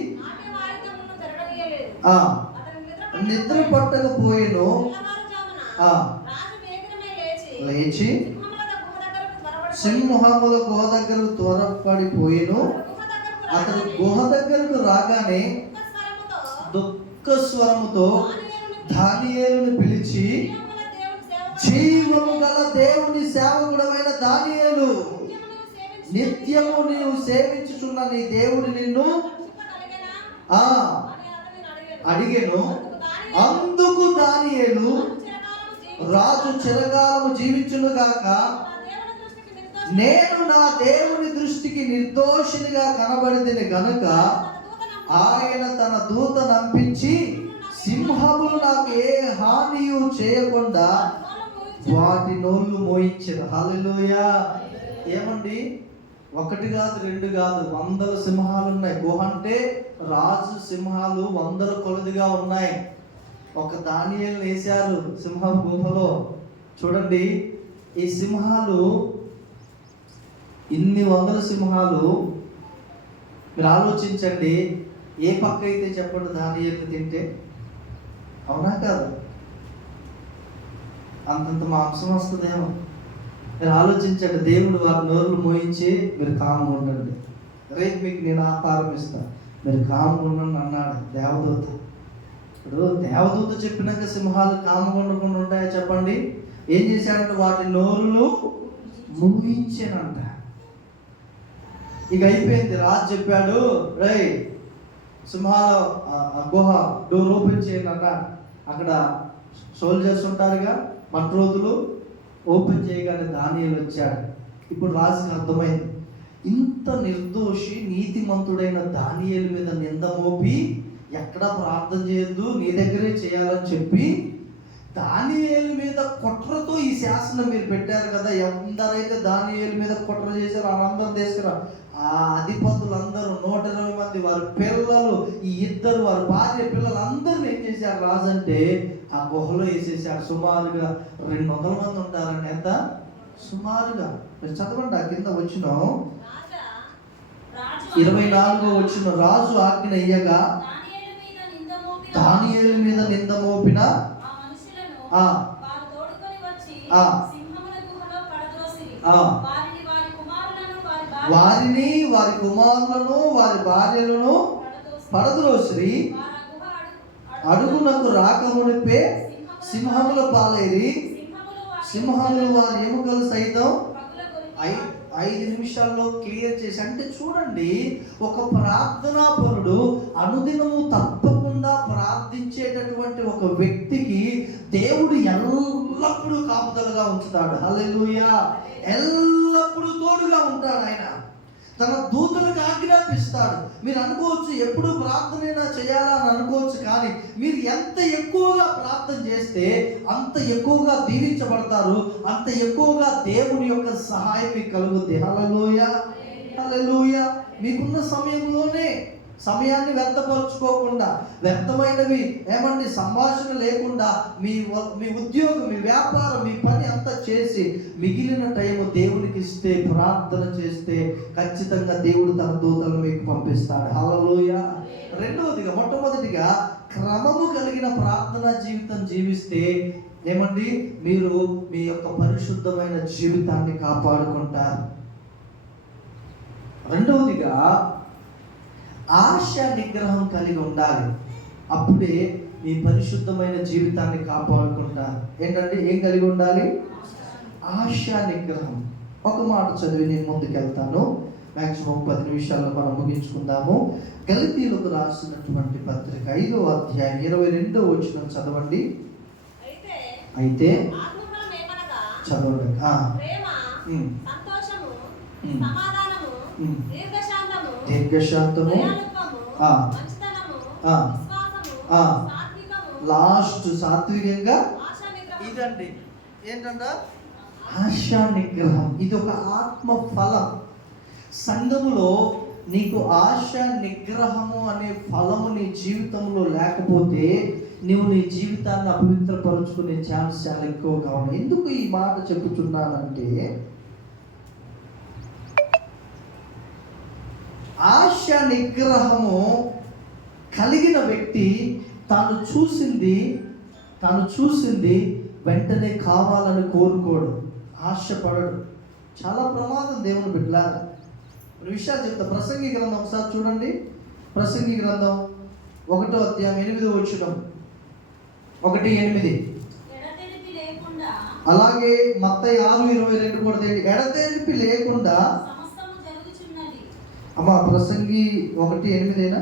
నిద్ర పట్టకపోయేను. లేచి సింహముల గుహ దగ్గరకు త్వరపడిపోయేను. అతడు గుహ దగ్గరకు రాగానే దుఃఖ స్వరముతో దానియేలును పిలిచి, జీవము గల దేవుని సేవకుడమైన దానియేలు, నిత్యము నీవు సేవించుచున్న నీ దేవుడు నిన్ను అడిగెను. అందుకు దానియేలు, రాజు చిరకాలము జీవించును గాక, నేను నా దేవుని దృష్టికి నిర్దోషినిగా కనబడితిని గనుక ఆయన తన దూత నంపించి సింహములు నాకు ఏ హానియు చేయకుండా వాటి నోళ్ళు మోయించారు. హల్లెలూయా. ఏమండి, ఒకటి కాదు, రెండు కాదు, 100 సింహాలు ఉన్నాయి. గుహ అంటే రాజు సింహాలు 100 కొలదిగా ఉన్నాయి. ఒక దానియేలును వేశారు సింహ గుహలో. చూడండి, ఈ సింహాలు, ఇన్ని 100 సింహాలు, మీరు ఆలోచించండి, ఏ పక్క అయితే చెప్పండి దానియేలును తింటే, అవునా కాదు? అంతంత మాంసం వస్తుందేమో. మీరు ఆలోచించండి. దేవుడు వారి నోరులు మోయించి మీరు కాము ఉండండి, రేపు మీకు నేను ఆహారం ఇస్తాను, మీరు కాము ఉండండి అన్నాడు దేవదూత. ఇప్పుడు దేవదూత చెప్పినాక సింహాలు కాము ఉండకుండా ఉంటాయా చెప్పండి? ఏం చేశాడంటే వాటి నోరులు మోయించానంట. ఇక అయిపోయింది. రాజు చెప్పాడు, రై సింహాల గుహ డోర్ ఓపెన్ చేయండి అన్నాడు. అక్కడ సోల్జర్స్ ఉంటారుగా, మంత్రోతులు. ఓపెన్ చేయగానే దానియేలు వచ్చాడు. ఇప్పుడు రాజుకి అర్థమైంది, ఇంత నిర్దోషి నీతిమంతుడైన దానియేలు మీద నింద మోపి ఎక్కడా ప్రార్థన చేయొద్దు, నీ దగ్గరే చేయాలని చెప్పి దానియేలు మీద కుట్రతో ఈ శాసనం మీరు పెట్టారు కదా. ఎందరైతే దానియేలు మీద కుట్ర చేశారో వాళ్ళందరూ తీసుకురా. ఆ అధిపతులందరూ 120 మంది, వారి పిల్లలు, ఈ 2 వారి భార్య పిల్లలు అందరూ ఏం చేశారు రాజు అంటే, ఆ గుహలో వేసేసారు. సుమారుగా 200 మంది ఉంటారండి. ఎంత? సుమారుగా. మీరు చదవండి, ఆ కింద వచ్చిన 24వ వచ్చిన, రాజు ఆజ్ఞ అయ్యగా దానియేలు మీద నింద మోపిన వారిని, వారి కుమారులను, వారి భార్యలను పడద్రోసిరి. అడుగునకు రాకమునిపే సింహముల పాలేరి. సింహములు వారి ఎముకలు సైతం 5 నిమిషాల్లో క్లియర్ చేసి. అంటే చూడండి, ఒక ప్రార్థనాపరుడు అనుదినము తప్పకుండా ప్రార్థించేటటువంటి ఒక వ్యక్తికి దేవుడు ఎల్లప్పుడూ కాపుదలగా ఉంచుతాడు. హల్లెలూయా. ఎల్లప్పుడూ తోడుగా ఉంటాడు. ఆయన తన దూతలకు ఆజ్ఞాపిస్తాడు. మీరు అనుకోవచ్చు ఎప్పుడు ప్రార్థన చేయాలా అని అనుకోవచ్చు, కానీ మీరు ఎంత ఎక్కువగా ప్రార్థన చేస్తే అంత ఎక్కువగా దీవించబడతారు, అంత ఎక్కువగా దేవుని యొక్క సహాయం మీకు కలుగుద్ది. హల్లెలూయా, హల్లెలూయా. మీకున్న సమయంలోనే సమయాన్ని వ్యర్థపరచుకోకుండా, వ్యర్థమైనవి ఏమండి సంభాషణ లేకుండా మీ ఉద్యోగం, మీ వ్యాపారం, మీ పని అంతా చేసి మిగిలిన టైం దేవునికి ఇస్తే, ప్రార్థన చేస్తే ఖచ్చితంగా దేవుడు తన దూతలను మీకు పంపిస్తాడు. హల్లెలూయా. రెండవదిగా, మొట్టమొదటిగా క్రమము కలిగిన ప్రార్థనా జీవితం జీవిస్తే ఏమండి మీరు మీ యొక్క పరిశుద్ధమైన జీవితాన్ని కాపాడుకుంటారు. రెండవదిగా ఆశ నిగ్రహం కలిగి ఉండాలి. అప్పుడే మీ పరిశుద్ధమైన జీవితాన్ని కాపాడుకుంటారు. ఏంటంటే ఏం కలిగి ఉండాలి? ఆశ నిగ్రహం. ఒక మాట చదివి నేను ముందుకెళ్తాను. మ్యాక్సిమం 10 నిమిషాల్లో మనం ముగించుకుందాము. గలతీయులకు రాసినటువంటి పత్రిక 5వ అధ్యాయం 22వ వచనం చదవండి. అయితే చదవండి. దీర్ఘశాంతము, లాస్ట్ సాత్వికంగా, ఇదండి ఏంటంట ఆశా నిగ్రహం. ఇది ఒక ఆత్మ ఫలం. సంఘములో నీకు ఆశా నిగ్రహము అనే ఫలము నీ జీవితంలో లేకపోతే నువ్వు నీ జీవితాన్ని అపవిత్రపరుచుకునే ఛాన్స్ చాలా ఎక్కువగా ఉంది. ఎందుకు ఈ మాట చెప్పుచున్నానంటే, ఆశ నిగ్రహము కలిగిన వ్యక్తి తాను చూసింది వెంటనే కావాలని కోరుకోడు, ఆశపడడు. చాలా ప్రమాదం దేవుని బిడ్డలారా. విషయాలు చెప్తా. ప్రసంగి గ్రంథం ఒకసారి చూడండి. ప్రసంగి గ్రంథం 1వ అధ్యాయం 8వ వచనం, 1:8. అలాగే మత్తయి 6:22 కూడా ఎడతెరిపి లేకుండా. అమ్మా ప్రసంగి 1:8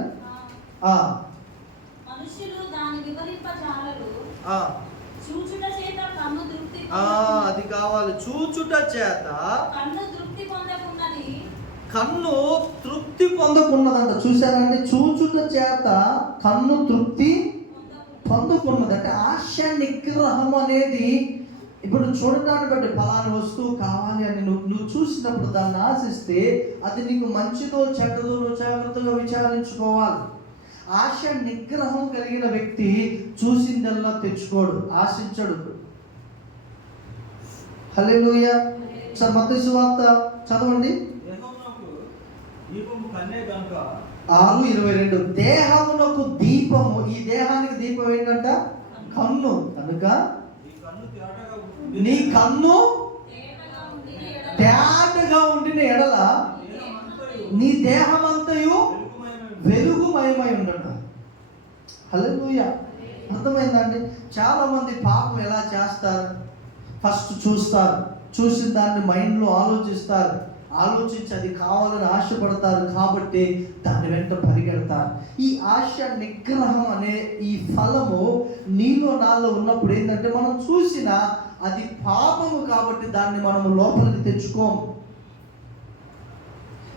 అది కావాలి. చూచుట చేత కన్ను తృప్తి పొందకున్నదంట. చూశారండి, చూచుట చేత కన్ను తృప్తి పొందకున్నది. అంటే ఆశ నిగ్రహం అనేది ఇప్పుడు చూడటాన్ని బట్టి ఫలానా వస్తువు కావాలి అని నువ్వు చూసినప్పుడు దాన్ని ఆశిస్తే అది నీకు మంచిదో చెడ్డదో నువ్వు జాగ్రత్తగా విచారించుకోవాలి. ఆశ నిగ్రహం కలిగిన వ్యక్తి చూసిందల్లా తెచ్చుకోడు, ఆశించడు. హల్లెలూయా. సార్ మత్తయి సువార్త చదవండి 6:22. దేహమునకు దీపము, ఈ దేహానికి దీపం ఏంటంట కన్ను. కనుక నీ కన్ను తేటగా ఉండిన ఎడల నీ దేహమంతయు వెలుగుమయమై ఉండట. హల్లెలూయా. అర్థమైందండి. చాలా మంది పాపం ఎలా చేస్తారు, ఫస్ట్ చూస్తారు, చూసిన దాన్ని మైండ్లో ఆలోచించి అది కావాలని ఆశపడతారు, కాబట్టి దాని వెంట పరిగెడతారు. ఈ ఆశ నిగ్రహం అనే ఈ ఫలము నీలో నాలో ఉన్నప్పుడు ఏంటంటే, మనం చూసిన అది పాపము కాబట్టి దాన్ని మనము లోపలికి తెచ్చుకోము.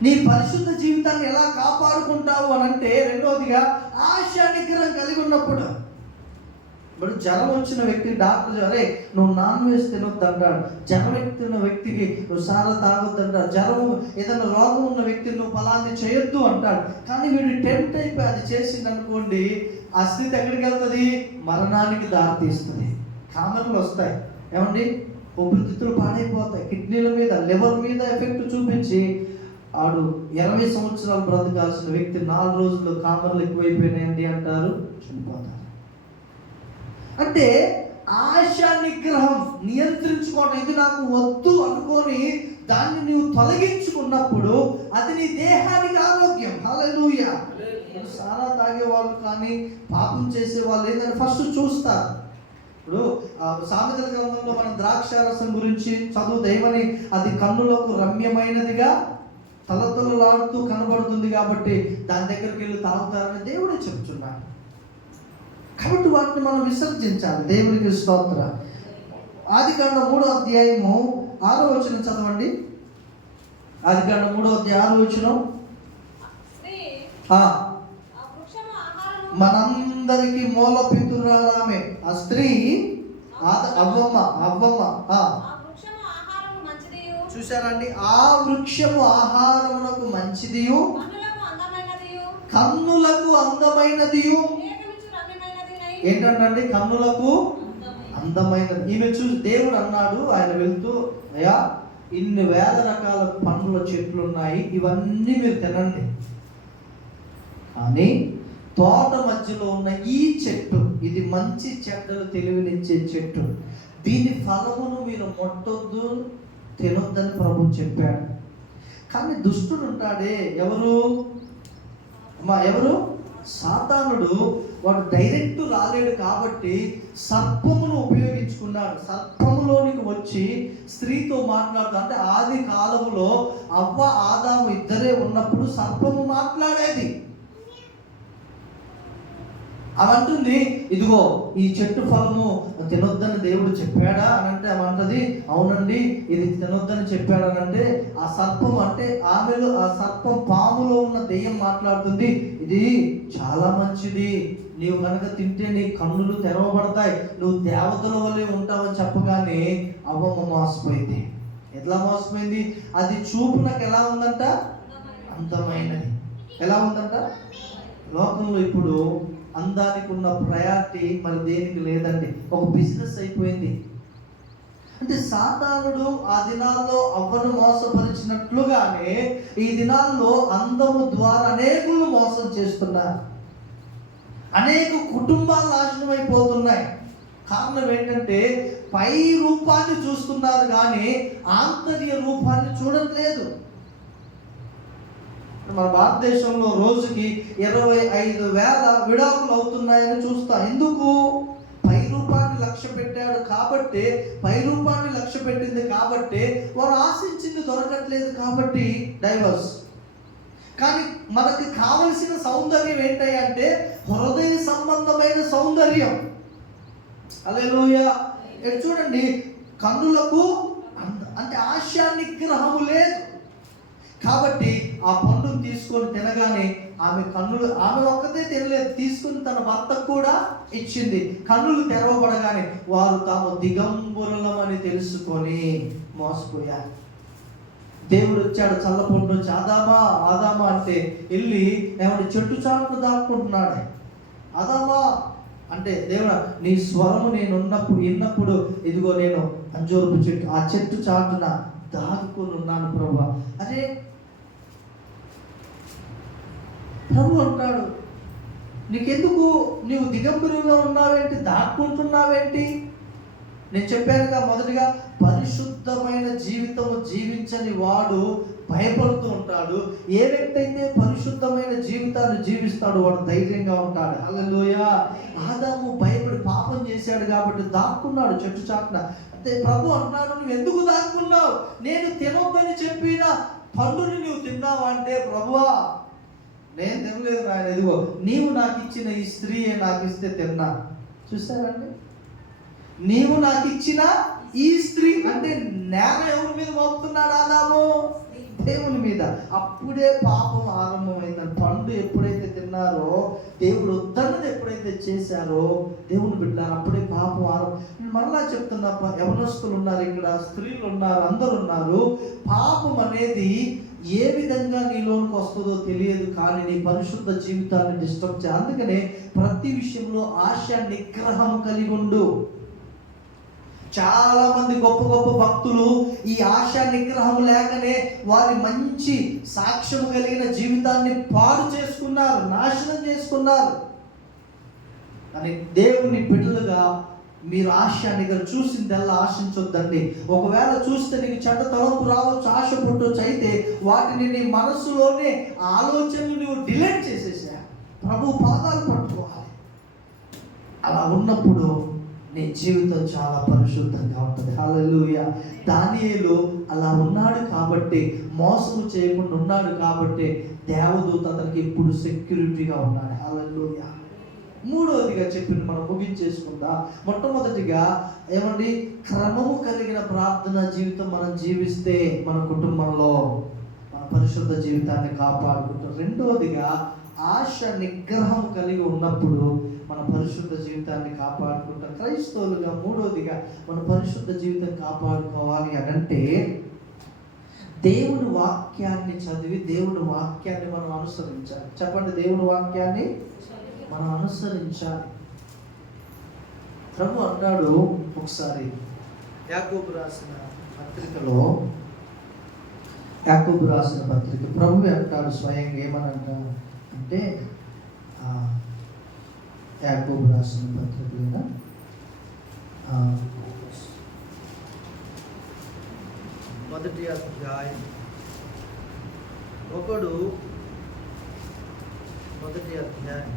నీ పరిశుద్ధ జీవితాన్ని ఎలా కాపాడుకుంటావు అని అంటే, రెండవదిగా ఆశ నిగ్రహం కలిగి ఉన్నప్పుడు. ఇప్పుడు జ్వరం వచ్చిన వ్యక్తికి డాక్టర్ అరే నువ్వు నాన్ వెజ్ తినొద్దు అంటాడు. జ్వరం ఎత్తున్న వ్యక్తికి నువ్వు సారా తాగొద్దు అంటాడు. జ్వరం ఏదైనా రోగం ఉన్న వ్యక్తిని నువ్వు ఫలాన్ని చేయొద్దు అంటాడు. కానీ వీడు టెంప్ట్ అయిపోయి అది చేసింది అనుకోండి, ఆ స్థితి ఎక్కడికి వెళ్తుంది? మరణానికి దారితీస్తుంది. కామన్లు వస్తాయి ఏమండి, ఊపిరితిత్తులు పాడైపోతాయి, కిడ్నీల మీద లివర్ మీద ఎఫెక్ట్ చూపించి ఆడు 20 సంవత్సరాలు బ్రతకాల్సిన వ్యక్తి 4 రోజుల్లో కామన్లు ఎక్కువైపోయినాయండి అంటారు, చనిపోతారు. అంటే ఆశ నిగ్రహం నియంత్రించుకోవడం. ఇది నాకు వద్దు అనుకొని దాన్ని నీవు తొలగించుకున్నప్పుడు అది నీ దేహానికి ఆరోగ్యం. హల్లెలూయా. సారా తాగే వాళ్ళు కానీ పాపం చేసే వాళ్ళు ఏంటంటే ఫస్ట్ చూస్తారు. ఇప్పుడు సామెతల గ్రంథంలో మనం ద్రాక్షారసం గురించి చదువుదేమని, అది కన్నులకు రమ్యమైనదిగా తలతలలాడుతూ కనబడుతుంది కాబట్టి దాని దగ్గరికి వెళ్ళి తాగుతారని దేవుడే చెప్తున్నాడు. కాబట్టి వాటిని మనం విసర్జించాలి. దేవునికి స్తోత్రం. ఆదికాండం 3వ అధ్యాయము 6వ వచనం చదవండి. ఆదికాండం 3వ అధ్యాయం 6వ వచనం. మనందరికి మూల పితురామే ఆ స్త్రీ అవ్వమ్మ. చూసారండి, ఆ వృక్షము ఆహారమునకు మంచిదియు కన్నులకు అందమైనదియు. ఏంటంటే కన్నులకు అందమైనది. ఈమె చూసి దేవుడు అన్నాడు, ఆయన వెళ్తూ, అయ్యా ఇన్ని వేల రకాల పండ్ల చెట్లు ఉన్నాయి, ఇవన్నీ మీరు తినండి, కానీ తోట మధ్యలో ఉన్న ఈ చెట్టు, ఇది మంచి చెడ్డలు తెలివినిచ్చే చెట్టు, దీని ఫలమును మీరు ముట్టొద్దు, తినొద్దని ప్రభు చెప్పాడు. కానీ దుష్టుడు ఉంటాడే, ఎవరు సాతానుడు వాడు డైరెక్ట్ రాలేడు కాబట్టి సర్పమును ఉపయోగించుకున్నాడు. సర్పములోనికి వచ్చి స్త్రీతో మాట్లాడుతూ, అంటే ఆది కాలంలో అవ్వ ఆదాము ఇద్దరే ఉన్నప్పుడు సర్పము మాట్లాడేది. అవంటుంది, ఇదిగో ఈ చెట్టు ఫలము తినొద్దని దేవుడు చెప్పాడా అని అంటే అవంటది, అవునండి ఇది తినొద్దని చెప్పాడు అని అంటే, ఆ సర్పం అంటే ఆమెలో ఆ సర్పం పాములో ఉన్న దెయ్యం మాట్లాడుతుంది, ఇది చాలా మంచిది, నీవు కనుక తింటే నీ కన్నులు తెరవబడతాయి, నువ్వు దేవతల వల్లే ఉంటావని చెప్పగానే అవ్వమ్మ మోసపోయింది. ఎట్లా మోసపోయింది? అది చూపు నాకు ఎలా ఉందంట? అందమైనది. ఎలా ఉందంట? లోకంలో ఇప్పుడు అందానికి ఉన్న ప్రయారిటీ మరి దేనికి లేదండి, ఒక బిజినెస్ అయిపోయింది. అంటే సాతానుడు ఆ దినాల్లో అవ్వను మోసపరిచినట్లుగానే ఈ దినాల్లో అందము ద్వారా అనేకులు మోసం చేస్తున్నారు. అనేక కుటుంబాలు నాశనం అయిపోతున్నాయి. కారణం ఏంటంటే పై రూపాన్ని చూస్తున్నారు కానీ ఆంతర్య రూపాన్ని చూడట్లేదు. మన భారతదేశంలో రోజుకి 25,000 విడాకులు అవుతున్నాయని చూస్తా. ఎందుకు? పై రూపాన్ని లక్ష్య పెట్టాడు కాబట్టి, పై రూపాన్ని లక్ష్య పెట్టింది కాబట్టి, వారు ఆశించింది దొరకట్లేదు కాబట్టి డైవర్స్. కానీ మనకి కావలసిన సౌందర్యం ఏంటంటే హృదయ సంబంధమైన సౌందర్యం. హల్లెలూయా. ఇక్కడ చూడండి, కన్నులకు అంటే ఆశ నిగ్రహము లేదు కాబట్టి ఆ పండును తీసుకొని తినగానే ఆమె కన్నులు, ఆమె ఒక్కతే తినలేదు, తీసుకుని తన భర్తకు కూడా ఇచ్చింది. కన్నులు తెరవబడగానే వారు తాము దిగంబరులమని తెలుసుకొని మోసపోయారు. దేవుడు వచ్చాడు చల్లపొండు నుంచి, ఆదామా అంటే వెళ్ళి ఏమంటే చెట్టు చాటును దాక్కుంటున్నాడు. ఆదామా అంటే దేవుడా నీ స్వరము నేను విన్నప్పుడు ఇదిగో నేను అంజూరపు చెట్టు, ఆ చెట్టు చాటున దాక్కుని ఉన్నాను ప్రభువా. అరే ప్రభు అంటాడు, నీకెందుకు, నీవు దిగంబరుగా ఉన్నావేంటి, దాక్కుంటున్నావేంటి? నేను చెప్పానుగా మొదటిగా, పరిశుద్ధమైన జీవితము జీవించని వాడు భయపడుతూ ఉంటాడు. ఏ వ్యక్తి అయితే పరిశుద్ధమైన జీవితాన్ని జీవిస్తాడు వాడు ధైర్యంగా ఉంటాడు. హల్లెలూయా. ఆదాము భయపడి పాపం చేశాడు కాబట్టి దాక్కున్నాడు చెట్టు చాటున. అంటే ప్రభు అంటున్నాడు, నువ్వు ఎందుకు దాక్కున్నావు? నేను తినొద్దని చెప్పిన పండుని నువ్వు తిన్నావా అంటే, ప్రభువా నేను తినలేదు నాయన, ఇదిగో నీవు నాకు ఇచ్చిన ఈ స్త్రీయే నాకు ఇస్తే తిన్నా. చూసారండి, నీవు నాకు ఇచ్చిన ఈ స్త్రీ అంటే నేరం ఎవరి మీద మోపుతున్నాడు? ఆదాము దేవుని మీద. అప్పుడే పాపం ఆరంభమైందని. పండు ఎప్పుడైతే తిన్నారో, దేవుడు వద్దన్నది ఎప్పుడైతే చేశారో దేవుని బిడ్డలారా, అప్పుడే పాపం ఆరంభం. మరలా చెప్తున్నా, యవనస్తులు ఉన్నారు ఇక్కడ, స్త్రీలు ఉన్నారు, అందరు ఉన్నారు. పాపం అనేది ఏ విధంగా నీలోనికి వస్తుందో తెలియదు కానీ నీ పరిశుద్ధ జీవితాన్ని డిస్టర్బ్ చేయాలి. అందుకనే ప్రతి విషయంలో ఆశ నిగ్రహం కలిగి ఉండు. చాలా మంది గొప్ప గొప్ప భక్తులు ఈ ఆశా నిగ్రహం లేకనే వారి మంచి సాక్ష్యం కలిగిన జీవితాన్ని పాడు చేసుకున్నారు, నాశనం చేసుకున్నారు. కానీ దేవుని బిడ్డలుగా మీరు ఆశ నిగ్రహం చూసిందల్లా ఆశించొద్దండి. ఒకవేళ చూస్తే నీకు చెడ్డ తలంపు రావచ్చు, ఆశ పుట్టవచ్చు, అయితే వాటిని నీ మనసులోనే ఆలోచనలు నువ్వు డిలీట్ చేసేసా. ప్రభు పాదాలు పట్టుకోవాలి. అలా ఉన్నప్పుడు నీ జీవితం చాలా పరిశుద్ధంగా ఉంటుంది. హల్లెలూయా. దానియేలు అలా ఉన్నాడు కాబట్టి, మోసము చేయకుండా ఉన్నాడు కాబట్టి దేవదూత అతనికి ఇప్పుడు సెక్యూరిటీగా ఉన్నాడు. హల్లెలూయా. మూడవదిగా చెప్పింది, మనం ముగించేసుకుందాం. మొట్టమొదటిగా ఏమండి, క్రమము కలిగిన ప్రార్థన జీవితం మనం జీవిస్తే మన కుటుంబంలో మన పరిశుద్ధ జీవితాన్ని కాపాడుకుంటాం. రెండవదిగా ఆశ నిగ్రహం కలిగి ఉన్నప్పుడు మన పరిశుద్ధ జీవితాన్ని కాపాడుకుంటాం. క్రైస్తవులుగా మూడవదిగా మన పరిశుద్ధ జీవితం కాపాడుకోవాలి అనంటే దేవుని వాక్యాన్ని చదివి దేవుని వాక్యాన్ని మనం అనుసరించాలి. చెప్పండి, దేవుని వాక్యాన్ని మనం అనుసరించాలి. ప్రభు అన్నాడు ఒకసారి యాకోబు రాసిన పత్రికలో, యాకోబు రాసిన పత్రిక ప్రభు అంటాడు స్వయంగా, ఏమని అంటాడు అంటే, యాకోబు రాసిన పత్రికలో మొదటి అధ్యాయం మొదటి అధ్యాయం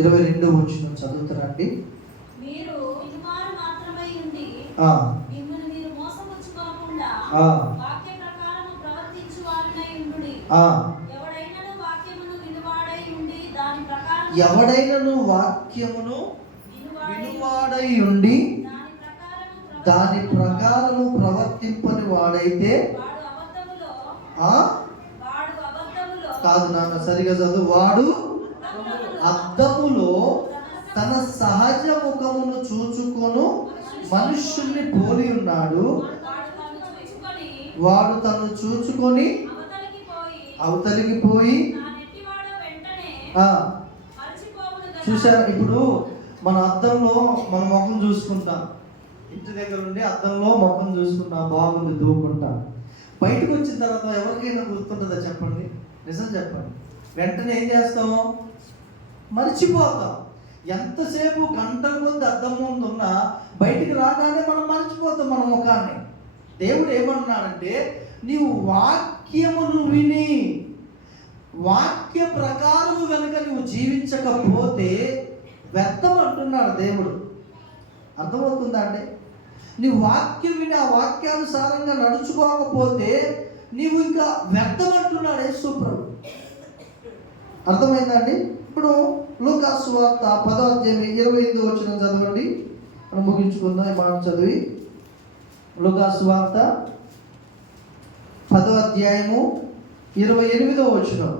22వ వచనం చదువుతారండి. మీరు వినువారు మాత్రమై ఉండి మిమ్మల్ని మీరు మోసపుచ్చుకోకుండా వాక్య ప్రకారము ప్రవర్తించు వారునై ఉండుడి. ఎవడైనను వాక్యమును వినువాడై ఉండి దాని ప్రకారము ప్రవర్తింపని వాడైతే కాదు నాన్న, సరిగా చదువు. వాడు అద్దములో తన సహజ ముఖమును చూచుకొను మనుష్యుల్ని పోలి ఉన్నాడు. వాడు తను చూచుకొని అవతలికి పోయి చూసారా? ఇప్పుడు మన అద్దంలో మన ముఖం చూసుకుంటాం. ఇంటి దగ్గర ఉండి అద్దంలో ముఖం చూసుకుంటాం, బాగుంది దూకుంటాం. బయటకు వచ్చిన తర్వాత ఎవరికైనా గుర్తుంటుందా చెప్పండి? నిజం చెప్పండి. వెంటనే ఏం చేస్తాం? మర్చిపోతాం. ఎంతసేపు గంటల ముందు అద్దం ముందు ఉన్నా బయటికి రాగానే మనం మర్చిపోతాం మన ముఖాన్ని. దేవుడు ఏమన్నాడంటే, నీవు వాక్యమును విని వాక్య ప్రకారము కనుక నువ్వు జీవించకపోతే వ్యర్థం అంటున్నాడు దేవుడు. అర్థమవుతుందా అండి? నీ వాక్యం విని ఆ వాక్యానుసారంగా నడుచుకోకపోతే నీవు ఇంకా వ్యర్థం అంటున్నాడు యేసు ప్రభు. అర్థమైందండి? ఇప్పుడు లూకా సువార్త 10వ అధ్యాయం 25వ వచనం చదవండి. మనం ముగించుకుందాం ఈ మాట చదివి. లూకా సువార్త 10వ అధ్యాయము 28వ వచనం.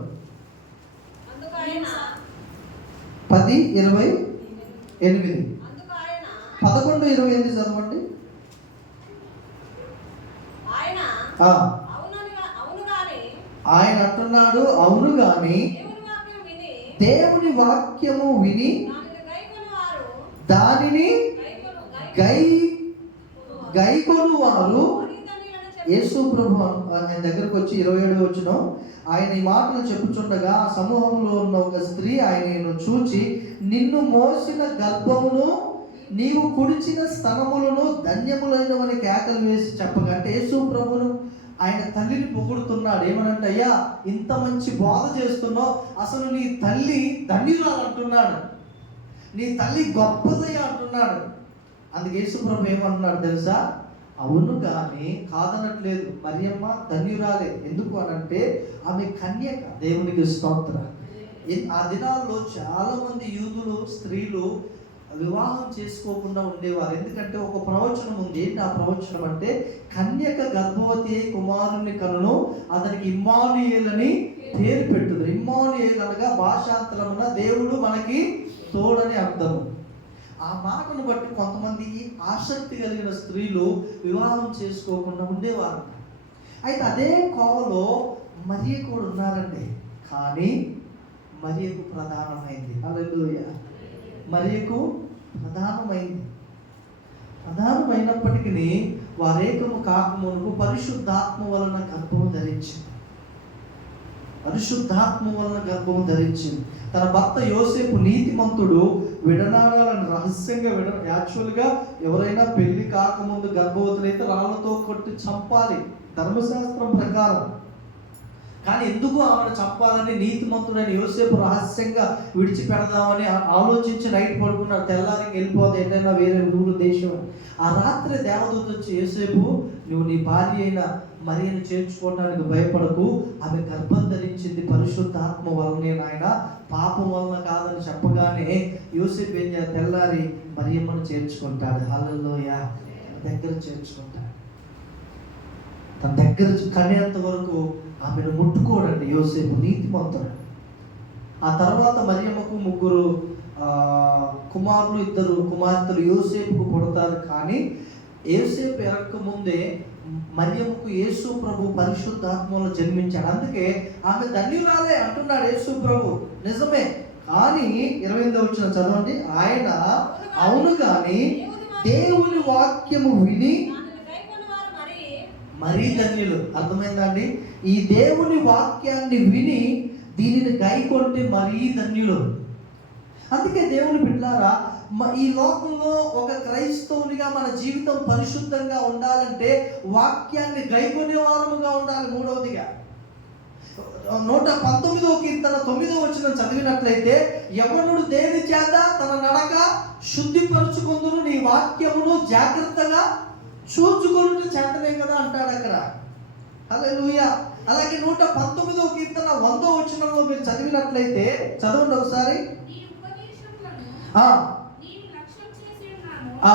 10:28 11:28 చదవండి. ఆయన అంటున్నాడు, అవును గాని దేవుని వాక్యము విని దానిని గైకొను వారు. యేసు ప్రభు ఆయన దగ్గరకు వచ్చి 27వ వచనం, ఆయన ఈ మాటలు చెప్పుచుండగా సమూహంలో ఉన్న ఒక స్త్రీ ఆయనను చూచి, నిన్ను మోసిన గర్భమును నీవు కుడిచిన స్తనములను ధన్యములైనవని కేకలు వేసి చెప్పగా, అంటే యేసు ప్రభును ఆయన తల్లిని పొగుడుతున్నాడు. ఏమనంటే, అయ్యా ఇంత మంచి బోధ చేస్తున్నావు, అసలు నీ తల్లి ధన్యురాలు అంటున్నాడు, నీ తల్లి గొప్పదయ్యా అంటున్నాడు. అందుకే యేసు ప్రభు ఏమంటున్నాడు తెలుసా? అవును కానీ కాదనట్లేదు, మరియమ్మ ధన్యురాలే. ఎందుకు అనంటే ఆమె కన్యక. దేవునికి స్తోత్రం. ఆ దినాల్లో చాలా మంది యూదులు స్త్రీలు వివాహం చేసుకోకుండా ఉండేవారు. ఎందుకంటే ఒక ప్రవచనం ఉంది. ఏంటి ఆ ప్రవచనం అంటే, కన్యక గర్భవతి కుమారుని కనును, అతనికి ఇమ్మానుయేల్ అని పేరు పెట్టుదు. ఇమ్మానుయేల్ అనగా భాషాంతరమున దేవుడు మనకి తోడని అర్థము. ఆ మాటను బట్టి కొంతమంది ఆసక్తి కలిగిన స్త్రీలు వివాహం చేసుకోకుండా ఉండేవారు. అయితే అదే కోవలో మరియ కూడా ఉన్నారండి. కానీ మరియకు ప్రధానమైంది. హల్లెలూయా. మరియకు ప్రధానమైనప్పటికీ వారేకము కాకమునకు పరిశుద్ధాత్మ వలన గర్భము ధరించింది. తన భర్త యోసేపు నీతిమంతుడు, విడనాడాలని రహస్యంగా యాక్చువల్గా ఎవరైనా పెళ్లి కాకముందు గర్భవతులైతే రాళ్లతో కొట్టి చంపాలి ధర్మశాస్త్రం ప్రకారం. కానీ ఎందుకు ఆమెను చంపాలని నీతిమంతుడైన యోసేపు రహస్యంగా విడిచిపెడదామని ఆలోచించి నైట్ పడుకున్నాడు. తెల్లారికి వెళ్ళిపోతే ఎటైనా వేరే ఊరు దేశం. ఆ రాత్రి దేవదూత వచ్చి, యోసేపు నువ్వు నీ భార్య అయిన మరియను చేర్చుకోవడానికి భయపడకు, ఆమె గర్భం ధరించింది పరిశుద్ధాత్మ వలనే నాయన, పాపం వలన కాదని చెప్పగానే యోసేపు ఏం చేయాలి? తెల్లారి మరియమ్మను చేర్చుకుంటాడు. హల్లెలూయా. దగ్గర చేర్చుకుంటాడు. తన దగ్గర కనేంత వరకు ఆమెను ముట్టుకోడండి యోసేపు, నీతిమంతుడు. ఆ తర్వాత మరియమ్మకు 3 కుమారులు, 2 కుమార్తెలు యోసేపుకు పుడతారు. కానీ యోసేపు ఎరక్క ముందే మరియమ్మకు యేసు ప్రభు పరిశుద్ధాత్మలో జన్మించాడు. అందుకే ఆమె ధన్యురాలే అంటున్నాడు యేసు ప్రభు. నిజమే. కానీ 28వ వచనం చదవండి. ఆయన అవును కానీ దేవుని వాక్యము విని మరీ ధన్యులు. అర్థమైందండి? ఈ దేవుని వాక్యాన్ని విని దీనిని గైకొంటే మరీ ధన్యులు. అందుకే దేవుని బిడ్డలారా, ఈ లోకంలో ఒక క్రైస్తవునిగా మన జీవితం పరిశుద్ధంగా ఉండాలంటే వాక్యాన్ని గైకొనే వారముగా ఉండాలి. 3వదిగా 119వ కీర్తన 9వ వచనం చదివినట్లయితే, యవ్వనుడు దేని చేత తన నడక శుద్ధిపరుచుకుందును, నీ వాక్యమును జాగ్రత్తగా చూచుకొనుట చేతనే కదా అంటాడు అక్కడ. హల్లెలూయా. అలాగే 119వ కీర్తన 100వ వచనంలో మీరు చదివినట్లయితే, చదవండి ఒకసారి. నీ ఉపదేశములను ఆ నీవు లక్ష్యం చేసి ఉన్నాను. ఆ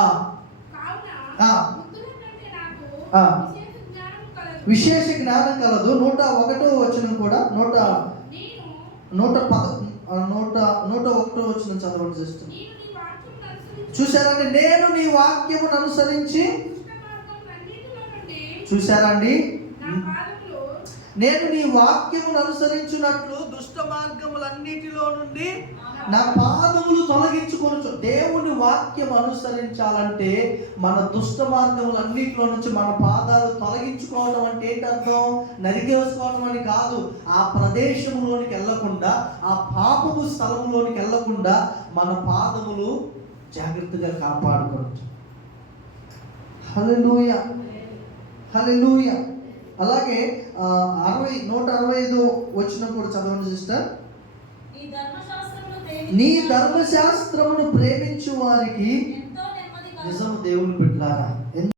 కావున ఆ బుద్ధుల కంటే నాకు ఆ. విశేష జ్ఞానం కలదు. విశేష జ్ఞానం కలదు. 101వ వచనం కూడా నేను 101వ వచనం చదవండి సిస్టర్. నీవు నీ వాక్యమును అనుసరించి చూశారండి, నేను నీ వాక్యమును అనుసరించి, దుష్ట మార్గములన్నిటిలో నుండి చూశారండి, నా పాదములు నేను నీ వాక్యమును అనుసరించున్నట్లు దుష్ట మార్గములన్నిటిలో నుండి నా పాదములు తొలగించుకొనుచు. దేవుని వాక్యం అనుసరించాలంటే మన దుష్ట మార్గములన్నిటిలో నుంచి మన పాదాలు తొలగించుకోవడం అంటే ఏంటి అర్థం? నరికేసుకోవడం అని కాదు. ఆ ప్రదేశంలోనికి వెళ్ళకుండా, ఆ పాపము స్థలంలోనికి వెళ్ళకుండా మన పాదములు జాగ్రత్తగా కాపాడుకోవచ్చు. హల్లెలూయా, హల్లెలూయా. అలాగే 165 వచనం కూడా చదవండి సిస్టర్. నీ ధర్మశాస్త్రమును ప్రేమించు వారికి ఎంతో నెమ్మది కలుగును. నిజము దేవుని బిడ్డలారా.